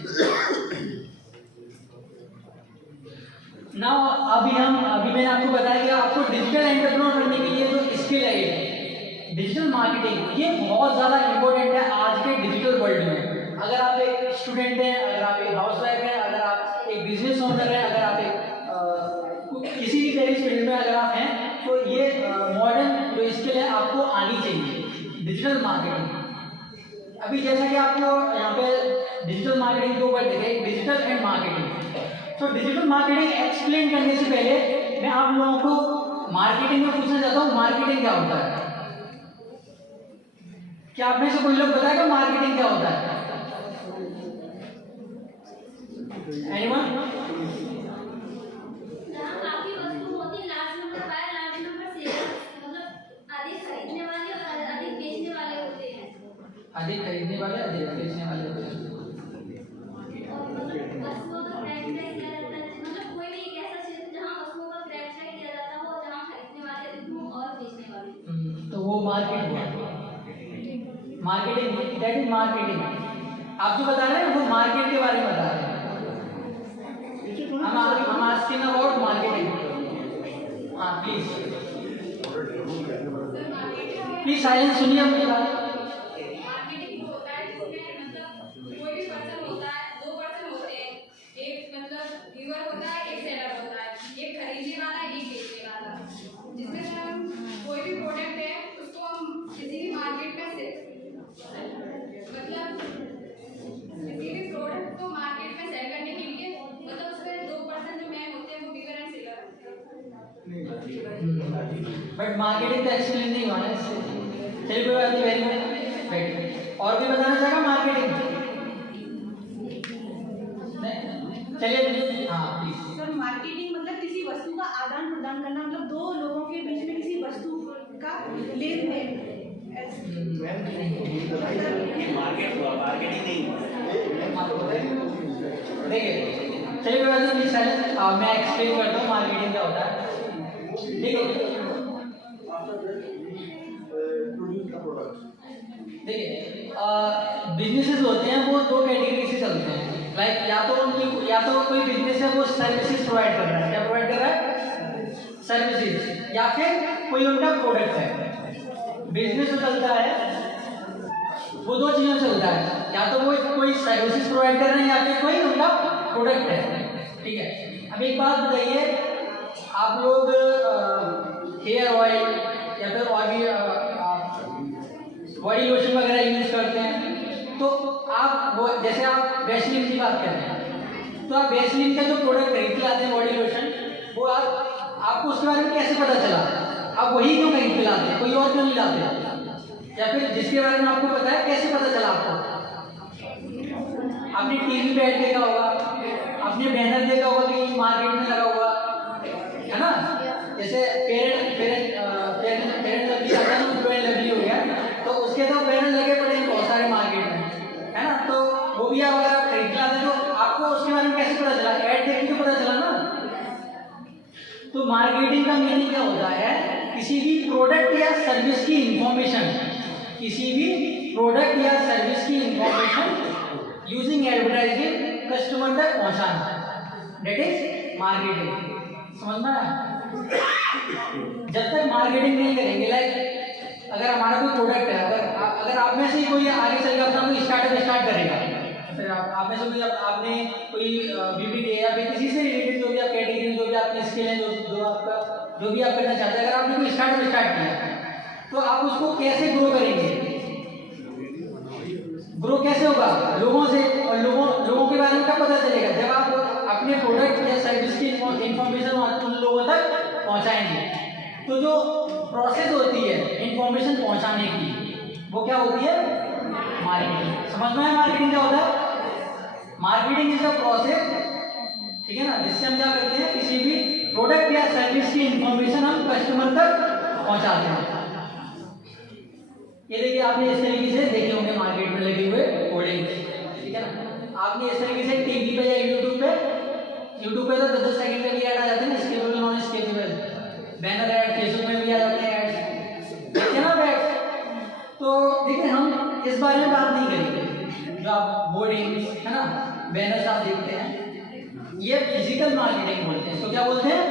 नाउ अभी मैंने आपको बताया कि आपको डिजिटल एंटरप्रेन्योर बनने के लिए जो स्किल है, डिजिटल मार्केटिंग, ये बहुत ज़्यादा इंपॉर्टेंट है आज के डिजिटल वर्ल्ड में। अगर आप एक स्टूडेंट हैं, अगर आप एक हाउसवाइफ हैं, अगर आप एक बिजनेस ओनर हैं, अगर आप एक किसी भी करियर फील्ड में अगर आप हैं, तो ये मॉडर्न जो स्किल है आपको आनी चाहिए, डिजिटल मार्केटिंग। अभी जैसा कि आपको यहाँ पे डिजिटल मार्केटिंग के ऊपर देखें, डिजिटल एंड मार्केटिंग। तो डिजिटल मार्केटिंग एक्सप्लेन करने से पहले मैं आप लोगों को मार्केटिंग में पूछना चाहता हूँ, मार्केटिंग क्या होता है? क्या आप में से कोई लोग बताएगा मार्केटिंग क्या होता है? Anyone? जहाँ काफी वस्तु होती है, last number by last number sale, मतलब अधिक खरीदने वाले और अधिक बेचने वाले होते हैं। अधिक खरीदने वाले, अधिक बेचने वाले होते हैं। और मतलब वस्तुओं का प्राइस टैग किया जाता है, मतलब कोई भी एक ऐसा क्षेत्र जहाँ वस्तुओं का प्राइस टैग किया जाता हो, जहाँ खरीदने वाले अधिक हो और बेचने वाले। तो वो मार्केट हुआ। Marketing, that is marketing. आप जो बता रहे हैं वो मार्केट के बारे में बता रहे हैं। हम आस्किंग अबाउट मार्केटिंग। हाँ प्लीज साइलेंस सुनिए अपनी बात। मार्केटिंग होता है जिसमें मतलब कोई भी पर्सन होता है, दो पर्सन होते हैं, एक मतलब गिवर होता है, एक सेलर होता है, एक खरीदने वाला, एक बेचने वाला। जिसमें से हम कोई भी प्रोडक्ट है उसको हम किसी भी मार्केट में से मतलब किसी भी प्रोडक्ट को मार्केट में सेल करने के लिए मतलब उसमें दो पर्सन जो मैन होते हैं वो गिवर एंड सेलर होते हैं। बट मार्केटिंग तो एक्सप्लेन नहीं हुआ ना इससे। चलिए कोई बात नहीं, वेरी गुड। और भी बताना चाहेगा मार्केटिंग? चलिए हाँ प्लीज। सर मार्केटिंग मतलब किसी वस्तु का आदान प्रदान करना, मतलब दो लोगों के बीच में किसी वस्तु का लेन देन। देखिए चलिए कोई बात नहीं, मैं एक्सप्लेन करता हूँ मार्केटिंग क्या होता है। देखिए बिजनेसेस होते हैं वो दो कैटेगरी से चलते हैं। लाइक या तो कोई बिजनेस है वो सर्विसेज प्रोवाइड कर रहा है, क्या प्रोवाइड कर रहा है? सर्विसेज, या फिर कोई उनका प्रोडक्ट है। बिजनेस जो चलता है वो दो चीज़ों से चलता है, या तो वो कोई सर्विसेज प्रोवाइड कर रहे हैं या फिर कोई उनका प्रोडक्ट है, ठीक है। अब एक बात बताइए, आप लोग हेयर ऑयल या फिर और भी बॉडी लोशन वगैरह यूज करते हैं, तो आप वो जैसे आप वैसलीन की बात करते हैं, तो आप वैसलीन का जो प्रोडक्ट खरीद के लाते हैं बॉडी लोशन, वो आपको उसके बारे में कैसे पता चला? आप वही क्यों खरीद के लाते हैं, कोई और क्यों नहीं लाते? या फिर जिसके बारे में आपको पता है कैसे पता चला आपको? आपने टीवी पे ऐड देखा होगा, आपने बैनर देखा होगा कि मार्केट में लगा हुआ है ना, जैसे पेरेंट लवली आता है ना, पेरेंट लवली हो गया, तो उसके तो बैनर लगे पड़े हैं बहुत सारे मार्केट में, है ना, तो वो भी आप अगर खरीद लाते तो आपको उसके बारे में कैसे पता चला? ऐड देख के तो पता चला ना। तो मार्केटिंग का मीनिंग क्या होता है? किसी भी प्रोडक्ट या सर्विस की इंफॉर्मेशन, किसी भी प्रोडक्ट या सर्विस की इंफॉर्मेशन यूजिंग एडवर्टाइजिंग कस्टमर तक पहुंचाना, दैट इज मार्केटिंग। समझ में आया? जब तक मार्केटिंग नहीं करेंगे, लाइक अगर हमारा कोई प्रोडक्ट है, अगर आप में से ही कोई आगे चल के अपना कोई स्टार्टअप स्टार्ट करेगा, फिर आप में से कोई आपने कोई ब्यूटी के या फिर किसी से रिलेटेड जो भी आप कैटेगरी, जो भी आपकी स्किल है, जो भी आप करना चाहते हैं, अगर आपने कोई स्टार्टअप स्टार्ट किया, तो आप उसको कैसे ग्रो करेंगे? ग्रो कैसे होगा? लोगों से, और लोगों के बारे में क्या पता चलेगा? जब आप अपने प्रोडक्ट या सर्विस की इंफॉर्मेशन उन लोगों तक पहुंचाएंगे। तो जो प्रोसेस होती है इंफॉर्मेशन पहुंचाने की, वो क्या होती है? मार्केटिंग। समझ में है मार्केटिंग क्या होता है? मार्केटिंग इज अ प्रोसेस, ठीक है ना, जिससे हम क्या करते हैं, किसी भी प्रोडक्ट या सर्विस की इंफॉर्मेशन हम कस्टमर तक पहुंचाते हैं। ये देखिए, आपने इस तरीके से देखे होंगे मार्केट में लगे हुए होर्डिंग्स, ठीक है ना। आपने इस तरीके से टीवी पे या यूट्यूब पे तो 10 सेकंड में भी ऐड आ जाते हैं ना, scalable non scalable, banner ad, Facebook में भी आ जाते हैं ऐड, ठीक है ना बैड। तो देखिए, हम इस बारे में बात नहीं करेंगे। जो आप होर्डिंग्स है ना, बैनर्स आप देखते हैं, ये फिजिकल मार्केटिंग बोलते हैं। तो क्या बोलते हैं?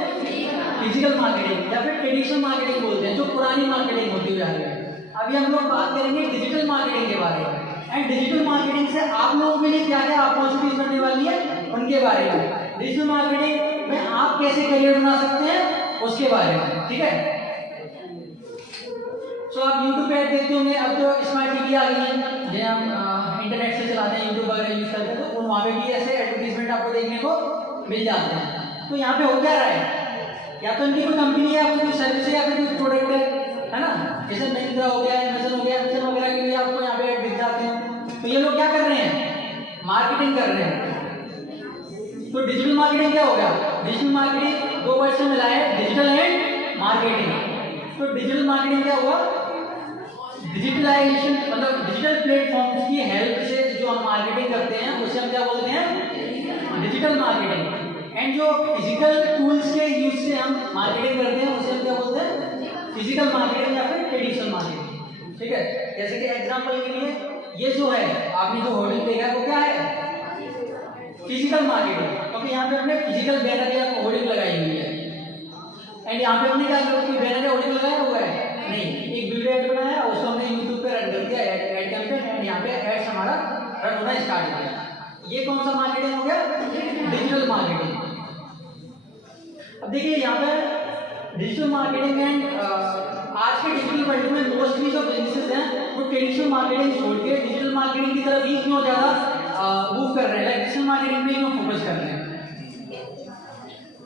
फिजिकल मार्केटिंग, या फिर ट्रेडिशनल मार्केटिंग बोलते हैं, जो पुरानी मार्केटिंग होती हुई आ रही है। अभी हम लोग बात करेंगे डिजिटल मार्केटिंग के बारे में, एंड डिजिटल मार्केटिंग से आप लोगों के लिए क्या क्या अपॉर्चुनिटीज बनने वाली है उनके बारे में। डिजिटल मार्केटिंग में आप कैसे करियर बना सकते हैं उसके बारे में, ठीक है। सो आप यूट्यूब पे ऐड देखते होंगे, अब तो स्मार्ट टीवी आ गई है, जिन्हें हम इंटरनेट से चलाते हैं, यूट्यूब वगैरह यूज करते हैं, तो वहाँ पे भी ऐसे एडवर्टीजमेंट आपको देखने को मिल जाते हैं। तो यहाँ पे हो क्या रहा है? या तो इनकी कोई कंपनी है, आपकी कोई सर्विस है, या फिर कोई प्रोडक्ट है ना, जैसे महिंद्रा हो गया, अमेज़न हो गया, अमेज़न वगैरह के लिए आपको यहाँ पे ऐड दिख जाते हैं। तो ये लोग क्या कर रहे हैं? मार्केटिंग कर रहे हैं। तो डिजिटल मार्केटिंग क्या होगा? डिजिटल मार्केटिंग दो वर्ड से मिला है, डिजिटल एंड मार्केटिंग। तो डिजिटल मार्केटिंग क्या हुआ? डिजिटलाइजेशन, मतलब डिजिटल प्लेटफॉर्म्स की हेल्प से जो हम मार्केटिंग करते हैं उसे हम क्या बोलते हैं? Digital marketing. एंड जो फिजिकल टूल्स के यूज से हम मार्केटिंग करते हैं उसे हम क्या बोलते हैं? फिजिकल मार्केटिंग या फिर ट्रेडिशनल मार्केटिंग, ठीक है। जैसे कि एग्जांपल के लिए, ये जो है आपने जो होर्डिंग देखा है वो क्या है? फिजिकल मार्केटिंग, क्योंकि यहाँ पे हमने फिजिकल बैनर या होर्डिंग लगाई हुई है। एंड यहाँ पे हमने क्या किया? कोई बैनर या होर्डिंग लगाया हुआ है? नहीं, एक वीडियो ऐड बनाया, उसको हमने यूट्यूब पे रन कर दिया, ऐड कैंपेन, एंड यहाँ पे एड्स हमारा रन होना स्टार्ट हो गया। ये कौन सा मार्केटिंग हो गया? Digital marketing. अब देखिए यहाँ पे डिजिटल मार्केटिंग एंड आज के डिजिटल वर्ल्ड में मोस्टली जो बिजनेसेस हैं वो ट्रेडिशनल मार्केटिंग छोड़ के डिजिटल मार्केटिंग की तरफ ही क्यों ज़्यादा मूव कर रहे हैं, लाइक डिजिटल मार्केटिंग पे क्यों फोकस कर रहे हैं?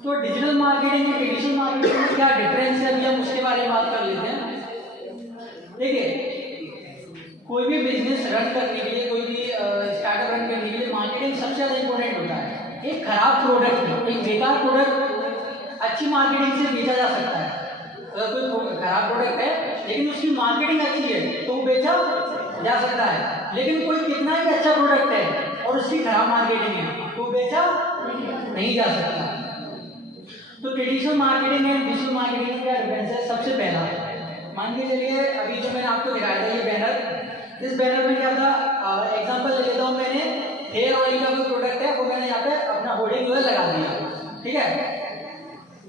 तो डिजिटल मार्केटिंग और ट्रेडिशनल मार्केटिंग में क्या डिफरेंस है, अभी हम उसके बारे में बात कर लेते हैं। देखिए, कोई भी बिजनेस रन करने के लिए, कोई भी स्टार्टअप रन करने के लिए मार्केटिंग सबसे ज़्यादा इंपॉर्टेंट होता है। एक खराब प्रोडक्ट, एक बेकार प्रोडक्ट अच्छी मार्केटिंग से बेचा जा सकता है। अगर कोई खराब प्रोडक्ट है लेकिन उसकी मार्केटिंग अच्छी है तो वो बेचा जा सकता है। लेकिन कोई कितना ही अच्छा प्रोडक्ट है और उसकी खराब मार्केटिंग है तो बेचा नहीं जा सकता। तो traditional marketing and digital marketing में क्या डिफरेंस है? सबसे पहला, मान के चलिए अभी जो मैंने आपको दिखाया था ये बैनर, इस बैनर में क्या था? एग्जांपल ले लेता हूँ मैंने, हेयर ऑयल का कोई प्रोडक्ट है, वो मैंने यहाँ पे अपना होर्डिंग जो है लगा दिया, ठीक है।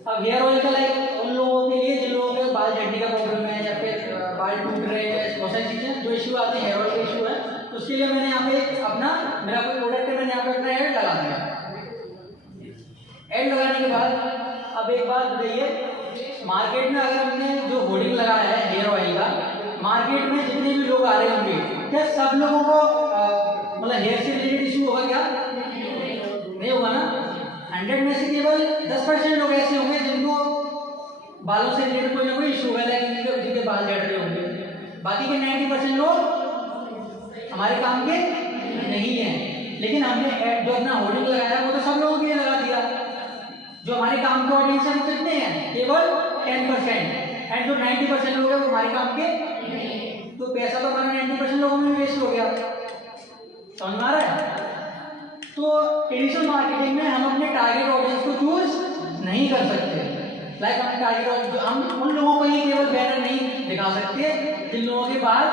अब हेयर ऑयल का लाइक उन लोगों के लिए जिन लोगों के बाल झड़ने का प्रॉब्लम है या फिर बाल टूट रहे हैं, बहुत सारी चीज़ें जो इशू आते हैं, हेयर ऑयल का इशू है, तो उसके लिए मैंने यहाँ पे अपना मेरा कोई प्रोडक्ट है, मैंने यहाँ पे अपना ऐड लगा दिया। ऐड लगाने के बाद अब एक बात बताइए, मार्केट में अगर हमने जो होर्डिंग लगाया है हेयर ऑयल का, मार्केट में जितने भी लोग आ रहे होंगे, क्या सब लोगों को मतलब हेयर से रिलेटेड इशू होगा क्या? नहीं होगा ना। 100 में से केवल 10% लोग ऐसे होंगे जिनको बालों से रिलेटेड कोई ना कोई इशू होगा, लाइक जिनके बाल झड़ रहे होंगे। बाकी के 90% लोग हमारे काम के नहीं हैं, लेकिन हमने जो अपना होर्डिंग लगाया वो तो सब लोगों के लिए लगा दिया। जो हमारे काम के ऑडियंस है वो कितने हैं? केवल 10%। एंड जो 90% लोग हैं वो हमारे काम के, तो पैसा तो हमारा 90% लोगों में वेस्ट हो गया। समझ में आ रहा है? तो ट्रेडिशनल मार्केटिंग में हम अपने टारगेट ऑडियंस को चूज नहीं कर सकते। लाइक अपने टारगेट ऑडियंस, हम उन लोगों को ही केवल बैनर नहीं दिखा सकते जिन लोगों के बाल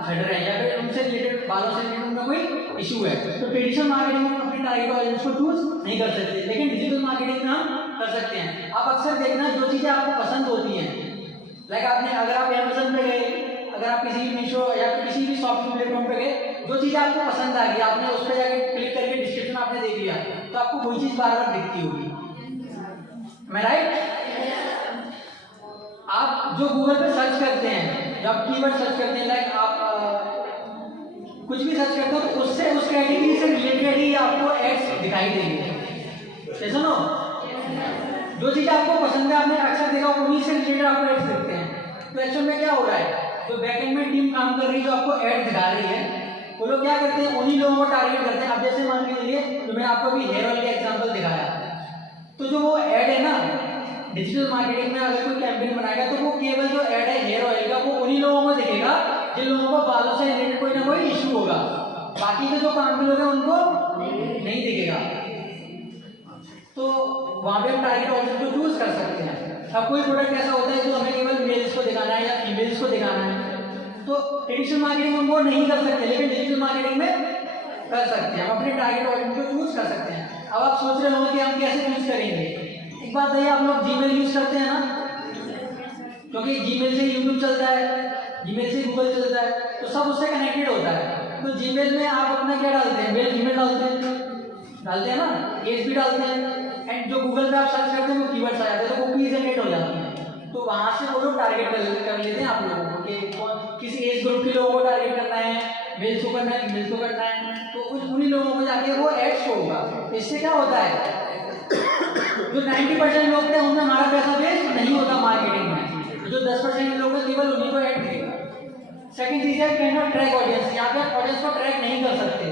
झड़ रहे हैं या फिर उनसे रिलेटेड, बालों से रिलेटेड उनका कोई इशू है। तो ट्रेडिशनल मार्केटिंग में हम अपने टारगेट ऑडियंस को चूज नहीं कर सकते, लेकिन डिजिटल मार्केटिंग में हम कर सकते हैं। आप अक्सर देखना जो चीज़ें आपको पसंद होती हैं, लाइक आपने अगर आप अमेज़न पे गए, अगर आप किसी भी मीशो या किसी भी शॉपिंग प्लेटफॉर्म पे गए, जो चीज़ आपको पसंद आ गई, आपने उस पर जाके क्लिक करके डिस्क्रिप्शन आपने देख लिया, तो आपको वही चीज़ बार बार दिखती होगी। मैं राइट? आप जो गूगल पे सर्च करते हैं, जब कीवर्ड सर्च करते हैं, लाइक आप कुछ भी सर्च करते हो, तो उससे उस कैटेगरी से रिलेटेड ही आपको एड्स दिखाई देंगे। जैसे नो जो चीज़ आपको पसंद है, आपने अक्सर देखा उन्हीं से रिलेटेड आपको एड्स दिखते हैं। तो एक्चुअल में क्या हो रहा है, जो बैकएंड में टीम काम कर रही है, जो आपको ऐड दिखा रही है, वो लोग क्या करते हैं, उन्हीं लोगों को टारगेट करते हैं। अब जैसे मान के चलिए जो मैंने आपको अभी हेयर ऑयल का एग्जांपल दिखाया, तो जो वो ऐड है ना, डिजिटल मार्केटिंग में अगर कोई कैंपेन बनाएगा तो वो केवल जो ऐड है हेयर ऑयल का, वो उन्हीं लोगों को दिखेगा जिन लोगों को बालों से रिलेटेड कोई ना कोई इशू होगा। बाकी के जो काम के लोग हैं उनको नहीं दिखेगा। तो वहाँ पे हम टारगेट ऑडियंस को चूज कर सकते हैं। अब कोई प्रोडक्ट ऐसा होता है जो हमें केवल मेल्स को दिखाना है या फीमेल्स को दिखाना है, तो ट्रेडिशनल मार्केटिंग में वो नहीं कर सकते, लेकिन डिजिटल मार्केटिंग में कर सकते हैं। हम अपने टारगेट ऑडियंस को चूज कर सकते हैं। अब आप सोच रहे होंगे कि हम कैसे चूज करेंगे। एक बात है, आप लोग जीमेल यूज करते हैं ना, क्योंकि जीमेल से यूट्यूब चलता है, जीमेल से गूगल चलता है, तो सब उससे कनेक्टेड होता है। तो जीमेल में आप अपना क्या डालते हैं, मेल फीमेल डालते हैं ना, एज भी डालते हैं, एंड जो गूगल पे आप सर्च करते हैं वो कीवर्ड्स आ जाते हैं, तो वो जनरेट हो जाती हैं। तो वहाँ से वो लोग टारगेट कर लेते हैं आप लोगों को कि किसी एज ग्रुप के लोगों को टारगेट करना है, मेल्स को करना है, फीमेल्स को करना है, तो उन्हीं लोगों को जाके वो एड शो होगा। तो इससे क्या होता है, जो 90% लोग थे उनमें हमारा पैसा वेस्ट नहीं होता मार्केटिंग में, जो 10% लोग हैं केवल उन्हीं को ऐड देगा। सेकंड चीज है काइंड ऑफ ट्रैक ऑडियंस। यहाँ पे ऑडियंस को ट्रैक नहीं कर सकते।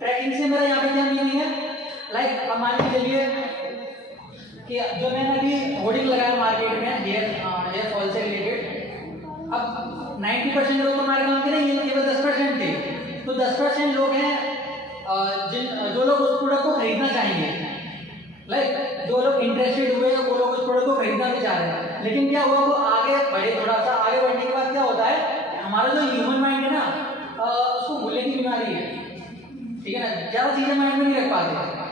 ट्रैकिंग से मेरा यहाँ पे क्या मीनिंग है, लाइक अब मान के चलिए कि जो मैंने अभी होर्डिंग लगाया मार्केट में हेयर फॉल से रिलेटेड, अब 90% लोग हमारे काम के नहीं है, केवल 10% थे। तो 10% लोग हैं जो लोग उस प्रोडक्ट को खरीदना चाहेंगे, लाइक जो लोग इंटरेस्टेड हुए वो लोग उस प्रोडक्ट को खरीदना भी चाह रहे हैं। लेकिन क्या हुआ, वो आगे बढ़े, थोड़ा सा आगे बढ़ने के बाद क्या होता है, हमारा जो ह्यूमन माइंड है ना, उसको भूलने की बीमारी है, ठीक है ना, ज़्यादा चीज़ें माइंड में नहीं रख पाते।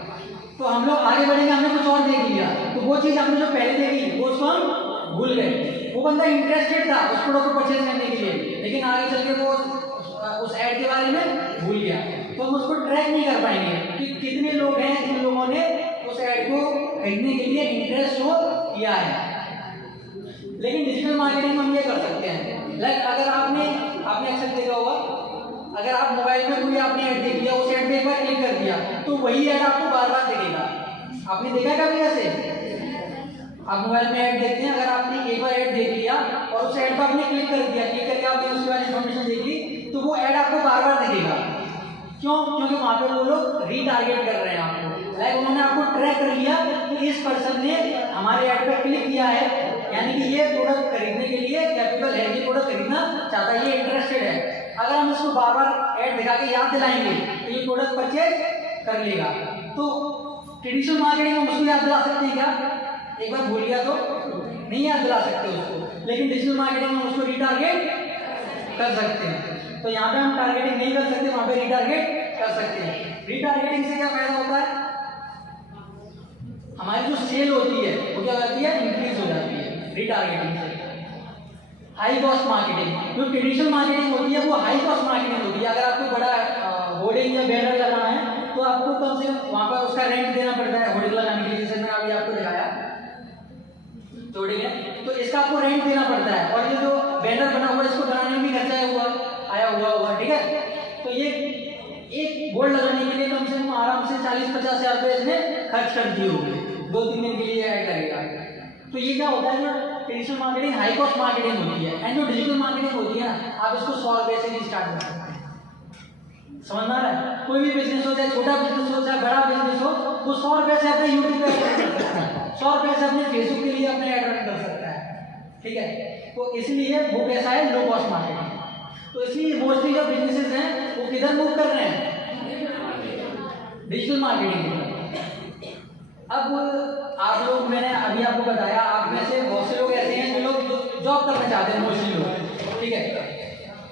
तो हम लोग आगे बढ़ेंगे, हमने कुछ और देख लिया, तो वो चीज़ हमने जो पहले देखी वो उसको हम भूल गए। वो बंदा इंटरेस्टेड था उस प्रोडक्ट को परचेज करने के लिए, लेकिन आगे चल के वो उस ऐड के बारे में भूल गया। तो हम उसको ट्रैक नहीं कर पाएंगे कि कितने लोग हैं जिन लोगों ने उस ऐड को खरीदने के लिए इंटरेस्ट शो किया है। लेकिन डिजिटल मार्केटिंग में हम ये कर सकते हैं, लाइक अगर आपने अक्सर देखा होगा, अगर आप मोबाइल में कोई आपने ऐड देख लिया, उस ऐड पे एक बार क्लिक कर दिया, तो वही ऐड आपको बार बार दिखेगा। आपने देखा कभी ऐसे? आप मोबाइल में ऐड देखते हैं, अगर आपने एक बार ऐड देख लिया और उस ऐड पर आपने क्लिक कर दिया, क्लिक करके आपने उसके बारे में इन्फॉर्मेशन देख ली, तो वो ऐड आपको बार बार दिखेगा। क्यों? क्योंकि वहाँ पे वो लोग रीटारगेट कर रहे हैं आपको, लाइक उन्होंने आपको ट्रैक कर लिया कि इस पर्सन ने हमारे ऐड पर क्लिक किया है, यानी कि ये प्रोडक्ट खरीदने के लिए कैपेबल है, ये प्रोडक्ट खरीदना चाहता है, ये इंटरेस्टेड है। अगर हम इसको बार बार ऐड दिखा के याद दिलाएंगे तो ये प्रोडक्ट परचेज कर लेगा। तो ट्रेडिशनल मार्केटिंग में उसको याद दिला सकते हैं क्या? एक बार भूल गया तो नहीं याद दिला सकते उसको, लेकिन डिजिटल मार्केटिंग में उसको रीटारगेट कर सकते हैं। तो यहाँ पे हम टारगेटिंग नहीं कर सकते, वहाँ पे रीटारगेट कर सकते हैं। रीटारगेटिंग से क्या फायदा होता है? हमारी जो सेल होती है वो क्या हो जाती है? इंक्रीज हो जाती है रीटारगेटिंग से। हाई कॉस्ट मार्केटिंग, जो ट्रेडिशनल मार्केटिंग होती है वो हाई कॉस्ट मार्केटिंग होती है। अगर आपको बड़ा होर्डिंग या बैनर लगाना है तो आपको कम से कम वहाँ पर उसका रेंट देना पड़ता है होर्डिंग लगाने के लिए, जैसे मैंने अभी आपको दिखाया तो ठीक है, तो इसका आपको रेंट देना पड़ता है। और ये जो बैनर बना हुआ है इसको बनाने में भी खर्चा आया हुआ होगा, ठीक है। तो ये एक बोर्ड लगाने के लिए कम से कम आराम से 40-50 हज़ार रुपये इसने खर्च कर दिए होंगे, 2-3 दिन के लिए ऐड करेगा। तो ये क्या होता है, जो traditional marketing high cost marketing होती है, एंड जो डिजिटल मार्केटिंग होती है ना, आप इसको 100 रुपये से भी स्टार्ट कर सकते हैं। समझ में आ रहा है? कोई भी बिजनेस हो, चाहे छोटा बिजनेस हो चाहे बड़ा बिजनेस हो, वो 100 रुपये से अपने यूट्यूब पे ऐड कर सकता है, 100 रुपये से अपने फेसबुक के लिए अपने ऐड रन कर सकता है, ठीक है। तो इसलिए वो कैसा है, लो कॉस्ट मार्केटिंग। तो इसलिए मोस्टली जो बिजनेसेस हैं वो किधर मूव कर रहे हैं, डिजिटल मार्केटिंग। अब आप लोग, मैंने अभी आपको बताया, आप में से बहुत से लोग ऐसे हैं जो लोग जॉब करना चाहते हैं, मोस्टली लोग, ठीक है।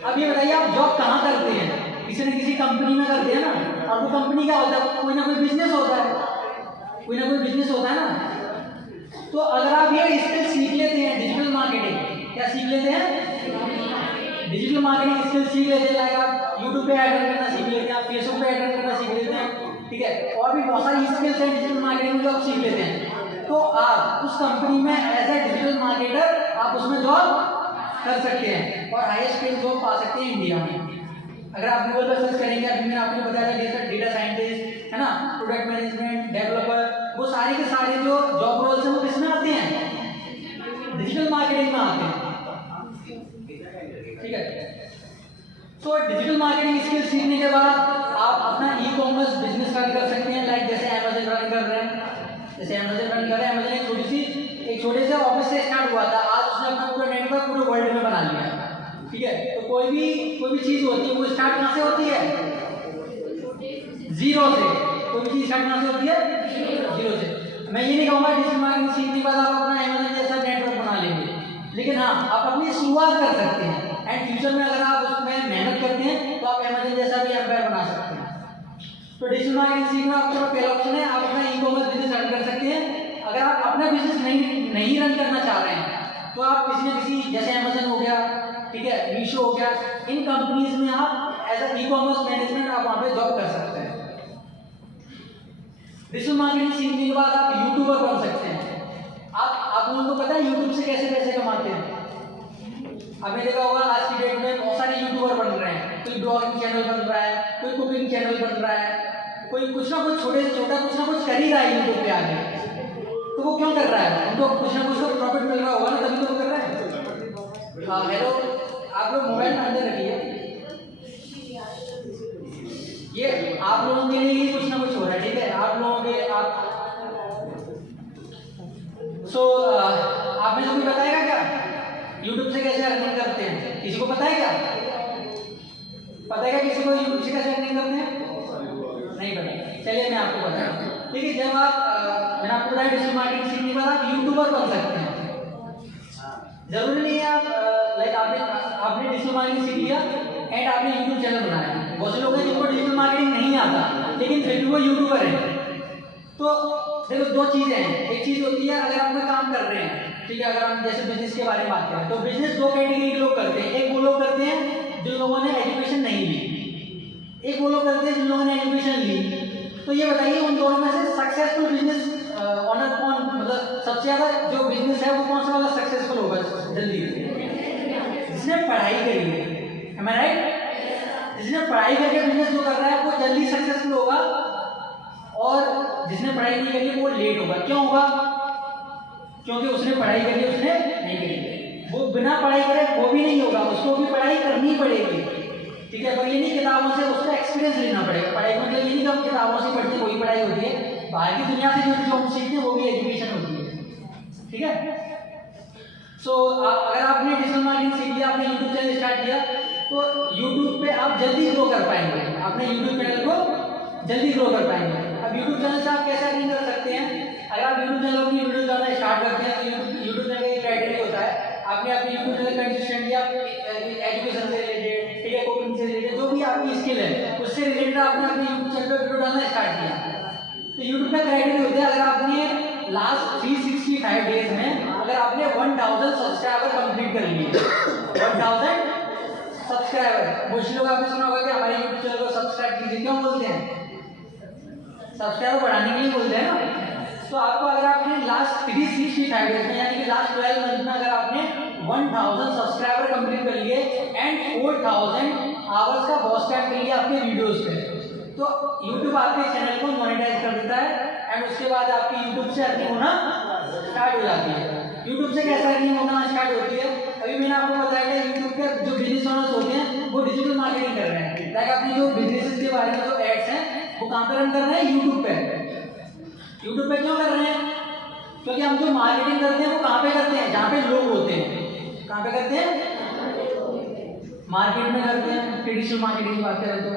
अब ये बताइए आप जॉब कहाँ करते हैं? किसी न किसी कंपनी में करते हैं ना। और वो कंपनी क्या होता है, कोई ना कोई बिजनेस होता है, कोई ना कोई बिजनेस होता है ना। तो अगर आप ये स्किल सीख लेते हैं, डिजिटल मार्केटिंग क्या सीख लेते हैं, डिजिटल मार्केटिंग स्किल सीख लेते हैं, लाइक आप यूट्यूब पे ऐड रन करना सीख लेते हैं, आप फेसबुक पे ऐड रन करना सीख लेते हैं, ठीक है। और भी बहुत सारी स्किल्स हैं डिजिटल मार्केटिंग में जो आप सीख लेते हैं, तो आप उस कंपनी में एज ए डिजिटल मार्केटर आप उसमें जॉब कर सकते हैं और हाईएस्ट पेड जॉब पा सकते हैं इंडिया में। अगर आप गूगल पर सर्च करेंगे, अभी मैंने आपको बताया डेटा साइंटिस्ट है ना, प्रोडक्ट मैनेजमेंट, डेवलपर, वो सारे के सारे जो जॉब रोल्स हैं वो किसमें आते हैं, डिजिटल मार्केटिंग में आते हैं, ठीक है। तो डिजिटल मार्केटिंग स्किल सीखने के बाद आप अपना ई कॉमर्स बिजनेस रन कर सकते हैं, लाइक जैसे अमेजन रन कर रहे हैं, जैसे अमेजन रन कर रहे हैं। अमेजन एक छोटे से ऑफिस से स्टार्ट हुआ था, आज उसने अपना पूरा नेटवर्क पूरे वर्ल्ड में बना लिया है, ठीक है। तो कोई भी चीज़ होती है वो स्टार्ट कहाँ से होती है, जीरो से। कोई भी चीज़ स्टार्ट कहाँ से होती है, जीरो से। मैं ये नहीं कहूँगा डिजिटल मार्केटिंग सीखने के बाद आप अपना अमेजन जैसा नेटवर्क बना लेंगे, लेकिन हाँ आप अपनी शुरुआत कर सकते हैं, एंड फ्यूचर में अगर आप उसमें मेहनत करते हैं तो आप अमेजन जैसा भी एम्पायर बना सकते हैं। तो डिजिटल मार्केटिंग सीखना आपका पहला ऑप्शन है, आप अपना ई कॉमर्स बिजनेस रन कर सकते हैं। अगर आप अपना बिजनेस नहीं रन करना चाह रहे हैं तो आप किसी न किसी, जैसे अमेजन हो गया, ठीक है, मीशो हो गया, इन कंपनीज में आप as a e commerce management आप वहाँ पे जॉब कर सकते हैं। डिजिटल मार्केटिंग सीखने के बाद आप यूट्यूबर बन सकते हैं। आप लोगों को पता है यूट्यूब से कैसे पैसे कमाते हैं? आपने देखा होगा आज की डेट में बहुत सारे यूट्यूबर बन रहे हैं, कोई ब्लॉगिंग चैनल बन रहा है, कोई कुकिंग चैनल बन रहा है, कोई कुछ ना कुछ छोटे से छोटा कुछ ना कुछ कर ही रहा है यूट्यूब पे आगे। तो वो क्यों कर रहा है? उनको कुछ ना कुछ तो प्रॉफिट मिल रहा होगा ना, तभी तो वो कर रहा है। हाँ हेलो, आप लोग मोबाइल में अंदर रखिए, ये आप लोगों के लिए ही कुछ ना कुछ हो रहा है, ठीक है। आप लोगों के आपने जो भी बताएगा क्या यूट्यूब से कैसे अर्निंग करते हैं? किसी को पता है क्या? पता है क्या किसी को यूट्यूब से कैसे अर्निंग करते हैं? नहीं पता। चलिए मैं आपको बताऊँ, ठीक है। जब आप मैंने आपको बताया डिजिटल मार्केटिंग सीखने के बाद आप यूट्यूबर बन सकते हैं। जरूरी नहीं है आप लाइक आपने डिजिटल मार्केटिंग सीख लिया एंड आपने यूट्यूब चैनल बनाया। बहुत से लोग हैं जिनको डिजिटल मार्केटिंग नहीं आता लेकिन फिर भी वो यूट्यूबर है। तो देखो दो चीज़ें हैं, एक चीज़ होती है अगर आप कोई काम कर रहे हैं, ठीक है, अगर हम जैसे बिजनेस के बारे में बात करें तो बिजनेस दो कैटेगरी के लोग करते हैं। एक वो लोग करते हैं जिन लोगों ने एजुकेशन नहीं ली, एक वो लोग करते हैं जिन लोगों ने एजुकेशन ली। तो ये बताइए उन दोनों में से सक्सेसफुल बिजनेस ऑनर कौन, मतलब सबसे ज़्यादा जो बिजनेस है वो कौन सा वाला सक्सेसफुल होगा जल्दी? जिसने पढ़ाई करी है, am I right? जिसने पढ़ाई करके बिजनेस जो कर रहा है वो जल्दी सक्सेसफुल होगा और जिसने पढ़ाई नहीं करी वो लेट होगा। क्यों होगा? क्योंकि उसने पढ़ाई करी, उसने नहीं करी। वो बिना पढ़ाई करे वो भी नहीं होगा, उसको भी पढ़ाई करनी पड़ेगी, ठीक है। पर ये नहीं किताबों से उसका एक्सपीरियंस लेना पड़ेगा। पढ़ाई मतलब ये नहीं कि हम किताबों से पढ़ते वही पढ़ाई होती है, बाहर की दुनिया से जो हम सीखते हैं वो भी एजुकेशन होती है, ठीक है। अगर आपने डिजिटल मार्केटिंग सीख लिया, आपने यूट्यूब चैनल स्टार्ट किया तो यूट्यूब पे आप जल्दी ग्रो कर पाएंगे, अपने यूट्यूब चैनल को जल्दी ग्रो कर पाएंगे। अब यूट्यूब चैनल से आप कैसे अर्निंग कर सकते हैं? अगर आप यूट्यूब चैनल अपनी वीडियो डालना स्टार्ट करते हैं तो यूट्यूब चैनल का एक क्राइटेरिया होता है, आपने अपने यूट्यूब चैनल कंसिस्टेंटली आप एजुकेशन से रिलेटेड, ठीक है, कुकिंग से रिलेटेड जो भी आपकी स्किल है उससे रिलेटेड आपने अपने यूट्यूब चैनल पर वीडियो डालना स्टार्ट किया। तो यूट्यूब का क्राइटेरिया होता है, अगर आपने लास्ट 365 डेज में अगर आपने 1000 सब्सक्राइबर कंप्लीट कर लिए, 1000 सब्सक्राइबर, कुछ लोग आपने सुना होगा कि हमारे यूट्यूब चैनल को सब्सक्राइब कीजिए, क्यों बोलते हैं? सब्सक्राइबर बढ़ाने के लिए बोलते हैं ना। तो आपको अगर आपने लास्ट 365 डेज में यानी कि लास्ट 12 मंथ में अगर आपने 1000 सब्सक्राइबर कंप्लीट कर लिए एंड 4000 आवर्स का वॉच टाइम कर लिया आपके वीडियोस पे, तो YouTube आपके चैनल को मोनेटाइज कर देता है एंड उसके बाद आपकी YouTube से अर्निंग होना स्टार्ट हो जाती है। YouTube से कैसे अर्निंग होना स्टार्ट होती है? अभी मैंने आपको बताया कि YouTube के जो बिजनेस ओनर्स होते हैं वो डिजिटल मार्केटिंग कर रहे हैं, लाइक अपनी जो बिजनेसेस के बारे में जो एड्स हैं वो कहाँ पे रन कर रहे हैं? YouTube पे। YouTube पे क्यों कर रहे हैं? क्योंकि हम जो मार्केटिंग करते हैं वो कहाँ पे करते हैं? जहाँ पे लोग होते हैं। कहाँ पे करते हैं? मार्केट में करते हैं। ट्रेडिशनल मार्केटिंग की बात करें तो,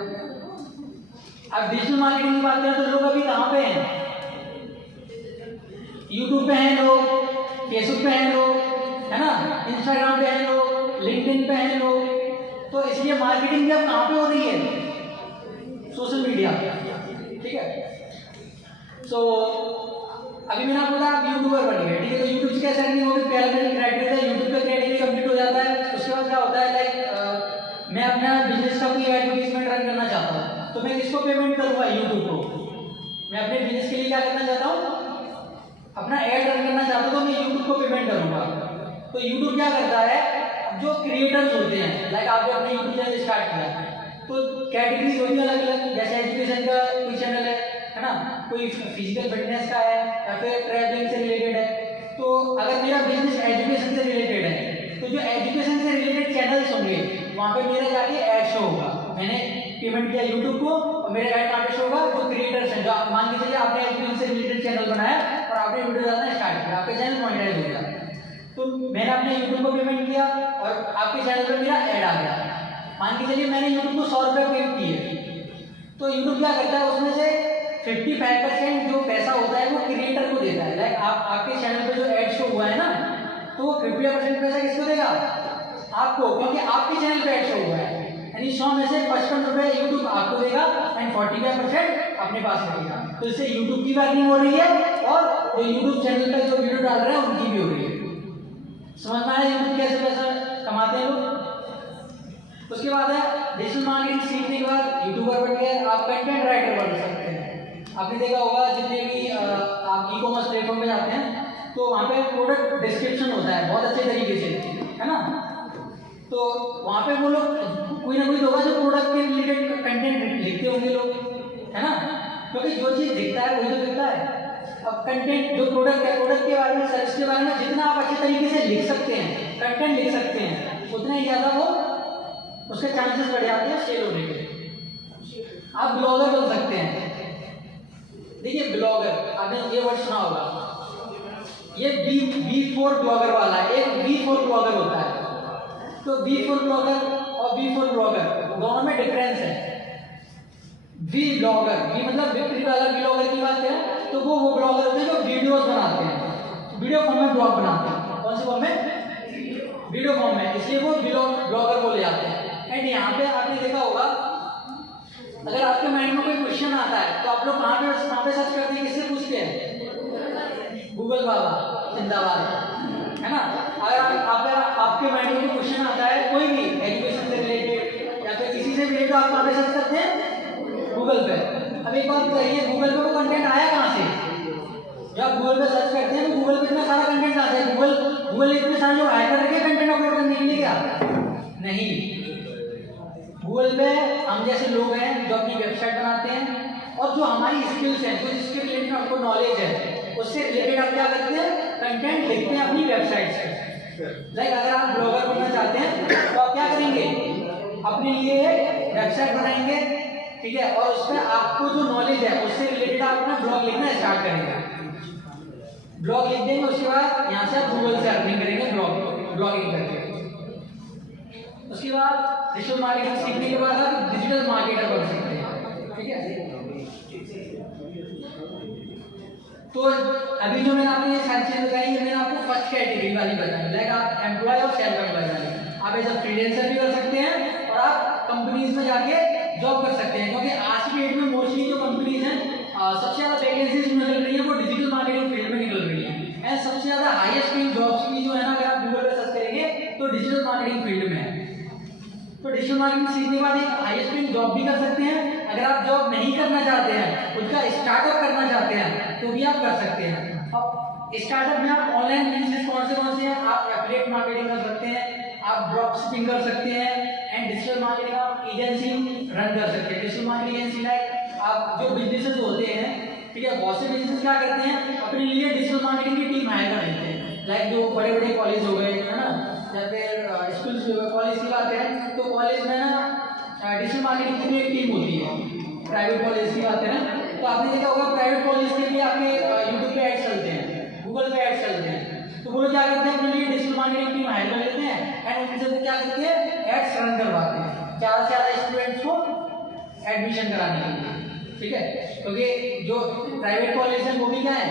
अब डिजिटल मार्केटिंग की बात करें तो लोग अभी कहाँ पे हैं? YouTube पे हैं लोग, Facebook पे हैं लोग, है ना, Instagram पे हैं लोग, LinkedIn पे हैं लोग। तो इसलिए मार्केटिंग अब कहाँ पे हो रही है? Social media. ठीक है। सो अभी मैंने आपको बताया आप यूट्यूबर बन गए, ठीक है। तो यूट्यूब से कैसे अर्निंग होगी? पहला क्राइटेरिया था, यूट्यूब का क्राइटेरिया कंप्लीट हो जाता है। उसके बाद क्या होता है, लाइक मैं अपना बिजनेस का कोई एडवर्टाइजमेंट रन करना चाहता हूँ, तो मैं किसको पेमेंट करूँगा? यूट्यूब को। मैं अपने बिजनेस के लिए क्या करना चाहता हूँ? अपना एड रन करना चाहता हूँ, तो मैं यूट्यूब को पेमेंट करूँगा। तो यूट्यूब क्या करता है, जो क्रिएटर्स होते हैं, लाइक आपने अपने यूट्यूब चैनल स्टार्ट किया तो कैटेगरीज होती है अलग अलग, जैसे एजुकेशन का कोई चैनल है ना, कोई फिजिकल फिटनेस का है या फिर ट्रैवलिंग से रिलेटेड है। तो अगर मेरा बिजनेस एजुकेशन से रिलेटेड है तो जो एजुकेशन से रिलेटेड चैनल्स होंगे वहाँ पे मेरा जाके ऐड शो होगा। मैंने पेमेंट किया यूट्यूब को और मेरे ऐड कहाँ पे शो होगा? जो क्रिएटर्स हैं, जो आप मान के चलिए आपने एजुकेशन से रिलेटेड चैनल बनाया और आपने वीडियो डालना स्टार्ट किया, आपका चैनल मोनेटाइज हो गया। तो मैंने अपने यूट्यूब को पेमेंट किया और आपके चैनल पर मेरा ऐड आ गया। मान के चलिए मैंने यूट्यूब को 100 रुपये पे किए, तो यूट्यूब क्या करता है, उसमें से 55% जो पैसा होता है वो क्रिएटर को देता है। लाइक आपके चैनल पे जो ऐड शो हुआ है ना, तो वो 55% पैसा किसको देगा? आपको, क्योंकि आपके चैनल पे ऐड शो हुआ है। यानी 100 में से 55 रुपये यूट्यूब आपको देगा एंड 45% अपने पास रखेगा। तो इससे यूट्यूब की भी अर्निंग हो रही है और जो यूट्यूब चैनल पे जो वीडियो डाल रहे हैं उनकी भी हो रही है। समझ में आया यूट्यूब कैसे पैसा कमाते हैं लोग? उसके बाद है डिजिटल मार्केटिंग सीखने के बाद यूट्यूबर बन गए, आप कंटेंट राइटर बन सकते हैं। आपने देखा होगा जितने भी आप ई-कॉमर्स प्लेटफॉर्म पे जाते हैं तो वहाँ पे प्रोडक्ट डिस्क्रिप्शन होता है बहुत अच्छे तरीके से, है ना। तो वहाँ पे वो लोग कोई ना कोई होगा जो प्रोडक्ट के रिलेटेड कंटेंट लिखते होंगे लोग, है ना, क्योंकि जो चीज़ दिखता है वही तो दिखता है। अब कंटेंट जो प्रोडक्ट है, प्रोडक्ट के बारे में, सर्विस के बारे में जितना आप अच्छे तरीके से लिख सकते हैं, कंटेंट लिख सकते हैं, उतना ही ज़्यादा वो उसके चांसेस बढ़ जाते हैं सेल होने के। आप ब्लॉगर बन सकते हैं। देखिए ब्लॉगर, आपने ये वर्ड सुना होगा, ये B4 ब्लॉगर वाला है। एक B4 ब्लॉगर होता है। तो B4 ब्लॉगर और B4 ब्लॉगर दोनों में डिफरेंस है। वी ब्लॉगर, वी मतलब विक्ट्री वाला ब्लॉगर की बात करें तो वो ब्लॉगर होते हैं जो वीडियोस बनाते हैं, वीडियो फॉर्म में ब्लॉग बनाते हैं। कौन से फॉर्म में? वीडियो फॉर्म में, इसलिए वो ब्लॉगर बोले जाते हैं। एंड यहाँ पे आपने देखा होगा, अगर आपके माइंड में कोई क्वेश्चन आता है तो आप लोग कहाँ पे सर्च करते हैं? किससे पूछते हैं? गूगल बाबा जिंदाबाद, है ना। अगर आपके माइंड में कोई क्वेश्चन आता है कोई भी एजुकेशन से रिलेटेड या फिर किसी से रिलेटेड, आप कहाँ पे सर्च करते हैं? गूगल पे। अब एक बात बताइए, गूगल पे वो कंटेंट आया कहाँ से? जब आप गूगल पे सर्च करते हैं तो गूगल पे इतना सारा कंटेंट आता है। गूगल इतने सारे लोग आया कर रखे कंटेंट अपलोड करने के लिए क्या? नहीं। गूगल पे हम जैसे लोग हैं जो अपनी वेबसाइट बनाते हैं और जो हमारी स्किल्स हैं, जो जिसके रिलेटेड हमको नॉलेज है, उससे रिलेटेड आप क्या करते हैं? कंटेंट लिखते हैं अपनी वेबसाइट से। लाइक अगर आप ब्लॉगर बनना चाहते हैं तो आप क्या करेंगे? अपने लिए वेबसाइट बनाएंगे, ठीक है, और उस पर आपको जो नॉलेज है उससे रिलेटेड आप अपना ब्लॉग लिखना स्टार्ट करेंगे। ब्लॉग लिख देंगे, उसके बाद यहाँ से आप गूगल से अर्निंग करेंगे ब्लॉगिंग करके। उसके बाद डिजिटल मार्केटिंग सीखने के बाद आप डिजिटल मार्केटर बन सकते हैं, ठीक है। तो अभी जो मैंने आपको ये सारी चीजें बताई है, मैंने आपको फर्स्ट कैटेगरी वाली बताई, लाइक आप एम्प्लॉय और सेल्फ एम्प्लॉय वाली। आप एज अ फ्रीलांसर भी कर सकते हैं और आप कंपनीज में जाके जॉब कर सकते हैं, क्योंकि आज की डेट में मोस्टली जो कंपनीज हैं सबसे ज़्यादा वैकेंसीज निकल रही है वो डिजिटल मार्केटिंग फील्ड में निकल रही है। एंड सबसे ज़्यादा हाईएस्ट पेइंग जॉब्स की जो है ना, अगर आप गूगल पे सर्च करेंगे तो डिजिटल मार्केटिंग फील्ड में है। तो डिजिटल मार्केटिंग सीखने के बाद एक हाईएस्ट पेइंग जॉब भी कर सकते हैं। अगर आप जॉब नहीं करना चाहते हैं, उसका स्टार्टअप करना चाहते हैं, तो भी आप कर सकते हैं। अब स्टार्टअप में आप ऑनलाइन बिजनेस कौन से हैं, आप एफिलिएट मार्केटिंग कर सकते हैं, आप ड्रॉप शिपिंग कर सकते हैं, एंड डिजिटल मार्केटिंग आप एजेंसी रन कर सकते हैं। डिजिटल मार्केटिंग एजेंसी लाइक आप जो बिजनेसेस होते हैं, ठीक है, बहुत से बिजनेस क्या करते हैं, अपने लिए डिजिटल मार्केटिंग की टीम हायर कर लेते हैं। लाइक जो बड़े बड़े कॉलेज हो गए, है ना, या फिर स्कूल्स हो गए, कॉलेज की बात है तो कॉलेज में ना डिजिटल मार्केटिंग की भी एक टीम होती है। प्राइवेट कॉलेज की बात है ना, तो आपने देखा होगा प्राइवेट कॉलेज के लिए आपके यूट्यूब पे एड्स चलते हैं, गूगल पे एड्स चलते हैं, तो वो लोग क्या करते हैं, अपने लिए डिजिटल मार्केटिंग टीम हायर कर लेते हैं एंड उनसे वो क्या करते हैं, एड्स रन करवाते हैं ज़्यादा से ज़्यादा स्टूडेंट्स को एडमिशन कराने के लिए, ठीक है। क्योंकि जो प्राइवेट कॉलेज है वो भी क्या है,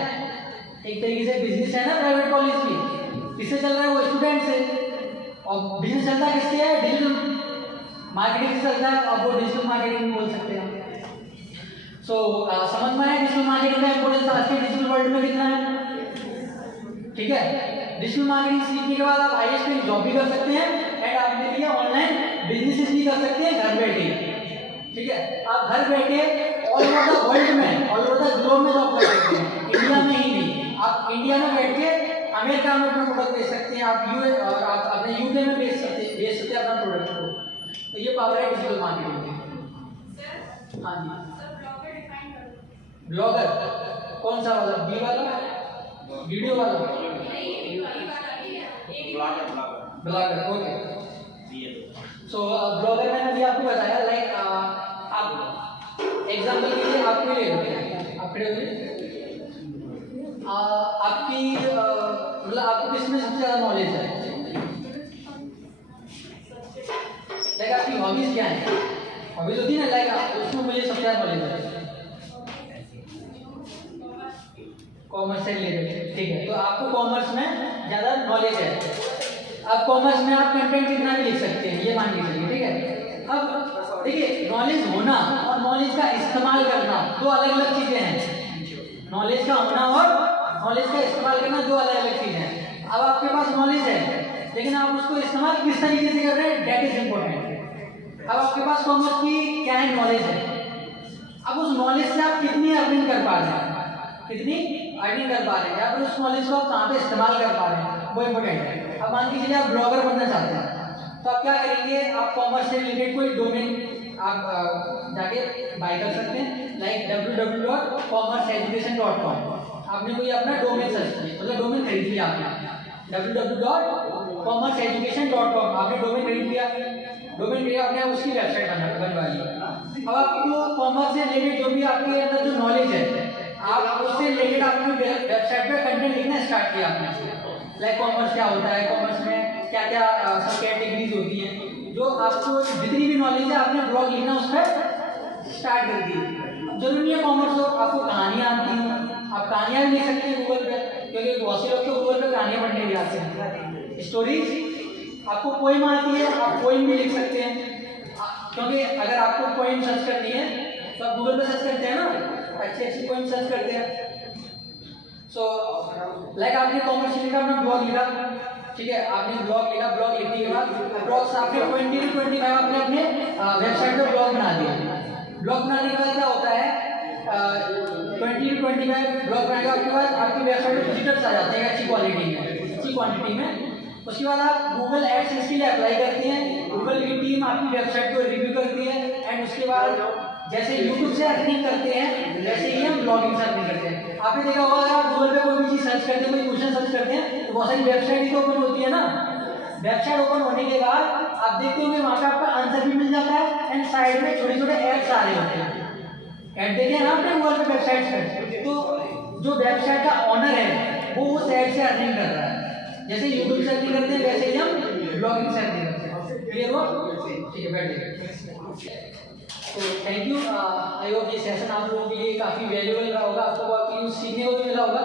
एक तरीके से बिजनेस है ना प्राइवेट कॉलेज की, किससे चल रहा है, वो स्टूडेंट से, और बिजनेस चलता है किससे है, डिजिटल मार्केटिंग से चलता है, अब वो डिजिटल मार्केटिंग बोल सकते हैं। सो समझ में आया डिजिटल मार्केटिंग का इंपॉर्टेंस आज के डिजिटल वर्ल्ड में कितना है, ठीक है। डिजिटल मार्केटिंग सीखने के बाद आप हाईएस्ट पेइंग जॉब भी कर सकते हैं एंड आप अपने लिए ऑनलाइन बिजनेसेस भी कर सकते हैं घर बैठे, ठीक है। आप घर बैठे ऑल ओवर द वर्ल्ड में, ऑल ओवर द ग्लोब में जॉब कर सकते हैं, इंडिया में ही नहीं। आप इंडिया में बैठ के अमेरिका में अपना प्रोडक्ट बेच सकते हैं, आप यूए और आप अपने यूके में बेच सकते हैं अपना प्रोडक्ट को। तो ये पावर है डिजिटल मार्केटिंग की। हाँ जी, ब्लॉगर कौन सा वाला, बी वाला, वीडियो वाला, ब्लॉगर, ओके। सो ब्लॉगर मैंने अभी आपको बताया, लाइक आप एग्जाम्पल के लिए आपको ले लेते हैं, आप खड़े होइए, आपकी मतलब आपको किसमें सबसे ज़्यादा नॉलेज है, लाइक आपकी हॉबीज क्या है, हॉबीज होती है ना, लाइक उसमें मुझे सबसे ज़्यादा नॉलेज है, कॉमर्स से रिलेटेड, ठीक है। तो आपको कॉमर्स में ज़्यादा नॉलेज है, अब कॉमर्स में आप कंटेंट कितना भी लिख सकते हैं, ये मान के चलिए, ठीक है। अब देखिए, नॉलेज होना और नॉलेज का इस्तेमाल करना दो अलग अलग चीज़ें हैं। नॉलेज का होना और नॉलेज का इस्तेमाल करना दो अलग अलग चीज़ें हैं। अब आपके पास नॉलेज है, लेकिन आप उसको इस्तेमाल किस तरीके से कर रहे हैं, दैट इज इम्पोर्टेंट। अब आपके पास कॉमर्स की क्या है, नॉलेज है, अब उस नॉलेज से आप कितनी अर्निंग कर पा रहे हैं, कितनी अर्निंग कर पा रहे हैं, या फिर उस नॉलेज को आप कहाँ पे इस्तेमाल कर पा रहे हैं, वो इम्पोर्टेंट है। अब मान के चलिए आप ब्लॉगर बनना चाहते हैं, तो आप क्या करेंगे, आप कॉमर्स से रिलेटेड कोई डोमेन आप जाके बाय कर सकते हैं, लाइक www.commerceeducation.com। आपने कोई अपना डोमेन सर्च किया, मतलब डोमेन खरीद लिया आपने, www.commerceeducation.com आपने डोमेन खरीद लिया, डोमेन खरीदा आपने, उसकी वेबसाइट बनवा ली। अब आपको कॉमर्स से रिलेटेड जो भी आपके अंदर जो नॉलेज है, आप उससे रिलेटेड आपने वेबसाइट पे कंटेंट लिखना स्टार्ट किया आपने, लाइक कॉमर्स क्या होता है, कॉमर्स में क्या क्या सब कैटेगरीज होती हैं, जो आपको जितनी भी नॉलेज है आपने ब्लॉग लिखना उस पर स्टार्ट कर दी। अब जरूरी है कॉमर्स हो, आपको कहानियाँ आती हैं, आप कहानियाँ भी लिख सकते हैं गूगल पे, क्योंकि बहुत से लोग तो गूगल पे कहानियाँ पढ़ने भी आते हैं, स्टोरीज। आपको पोइम आती है, आप पोइम भी लिख सकते हैं, क्योंकि अगर आपको पोइम सर्च करनी है तो आप गूगल पे सर्च करते हैं ना, अच्छी अच्छी पोइम सर्च करते हैं। सो लाइक आपने कॉमर्स लिखा, अपना ब्लॉग लिखा, ठीक है, आपने ब्लॉग लिखा, ब्लॉग लिखने के बाद ब्लॉग्स आपने 20 to 25 आपने अपने वेबसाइट पे ब्लॉग बना दिया। ब्लॉग बनाने के बाद क्या होता है, 20 to 25 ब्लॉग बनाने के बाद आपकी वेबसाइट पे विजिटर्स आ जाते हैं अच्छी क्वालिटी में, अच्छी क्वांटिटी में। उसके बाद आप गूगल एडसेंस के लिए अप्लाई करते हैं, गूगल की टीम आपकी वेबसाइट को रिव्यू करती है एंड उसके बाद जैसे यूट्यूब से अर्निंग करते हैं, वैसे ही हम ब्लॉगिंग से अर्निंग करते हैं। आपने देखा होगा, अगर आप गूगल पे कोई भी चीज़ सर्च करते हैं, कोई क्वेश्चन सर्च करते हैं, तो बहुत सारी वेबसाइट ही तो ओपन होती है ना। वेबसाइट ओपन होने के बाद आप देखते होंगे वहाँ पे आपका आंसर भी मिल जाता है एंड साइड में छोटे छोटे एड्स आ रहे होते हैं। एड देखे हैं ना आपने गूगल पे वेबसाइट पर, तो जो वेबसाइट का ऑनर है वो उस एड से अर्निंग कर रहा है। जैसे यूट्यूब से अर्निंग करते हैं वैसे ही हम ब्लॉगिंग से अर्निंग करते हैं। क्लियर हो? ठीक है, बैठिए। तो थैंक यू। आई होप ये सेशन आप लोगों के लिए काफ़ी वैल्यूबल रहा होगा, आपको बहुत कुछ सीखने को भी मिला होगा।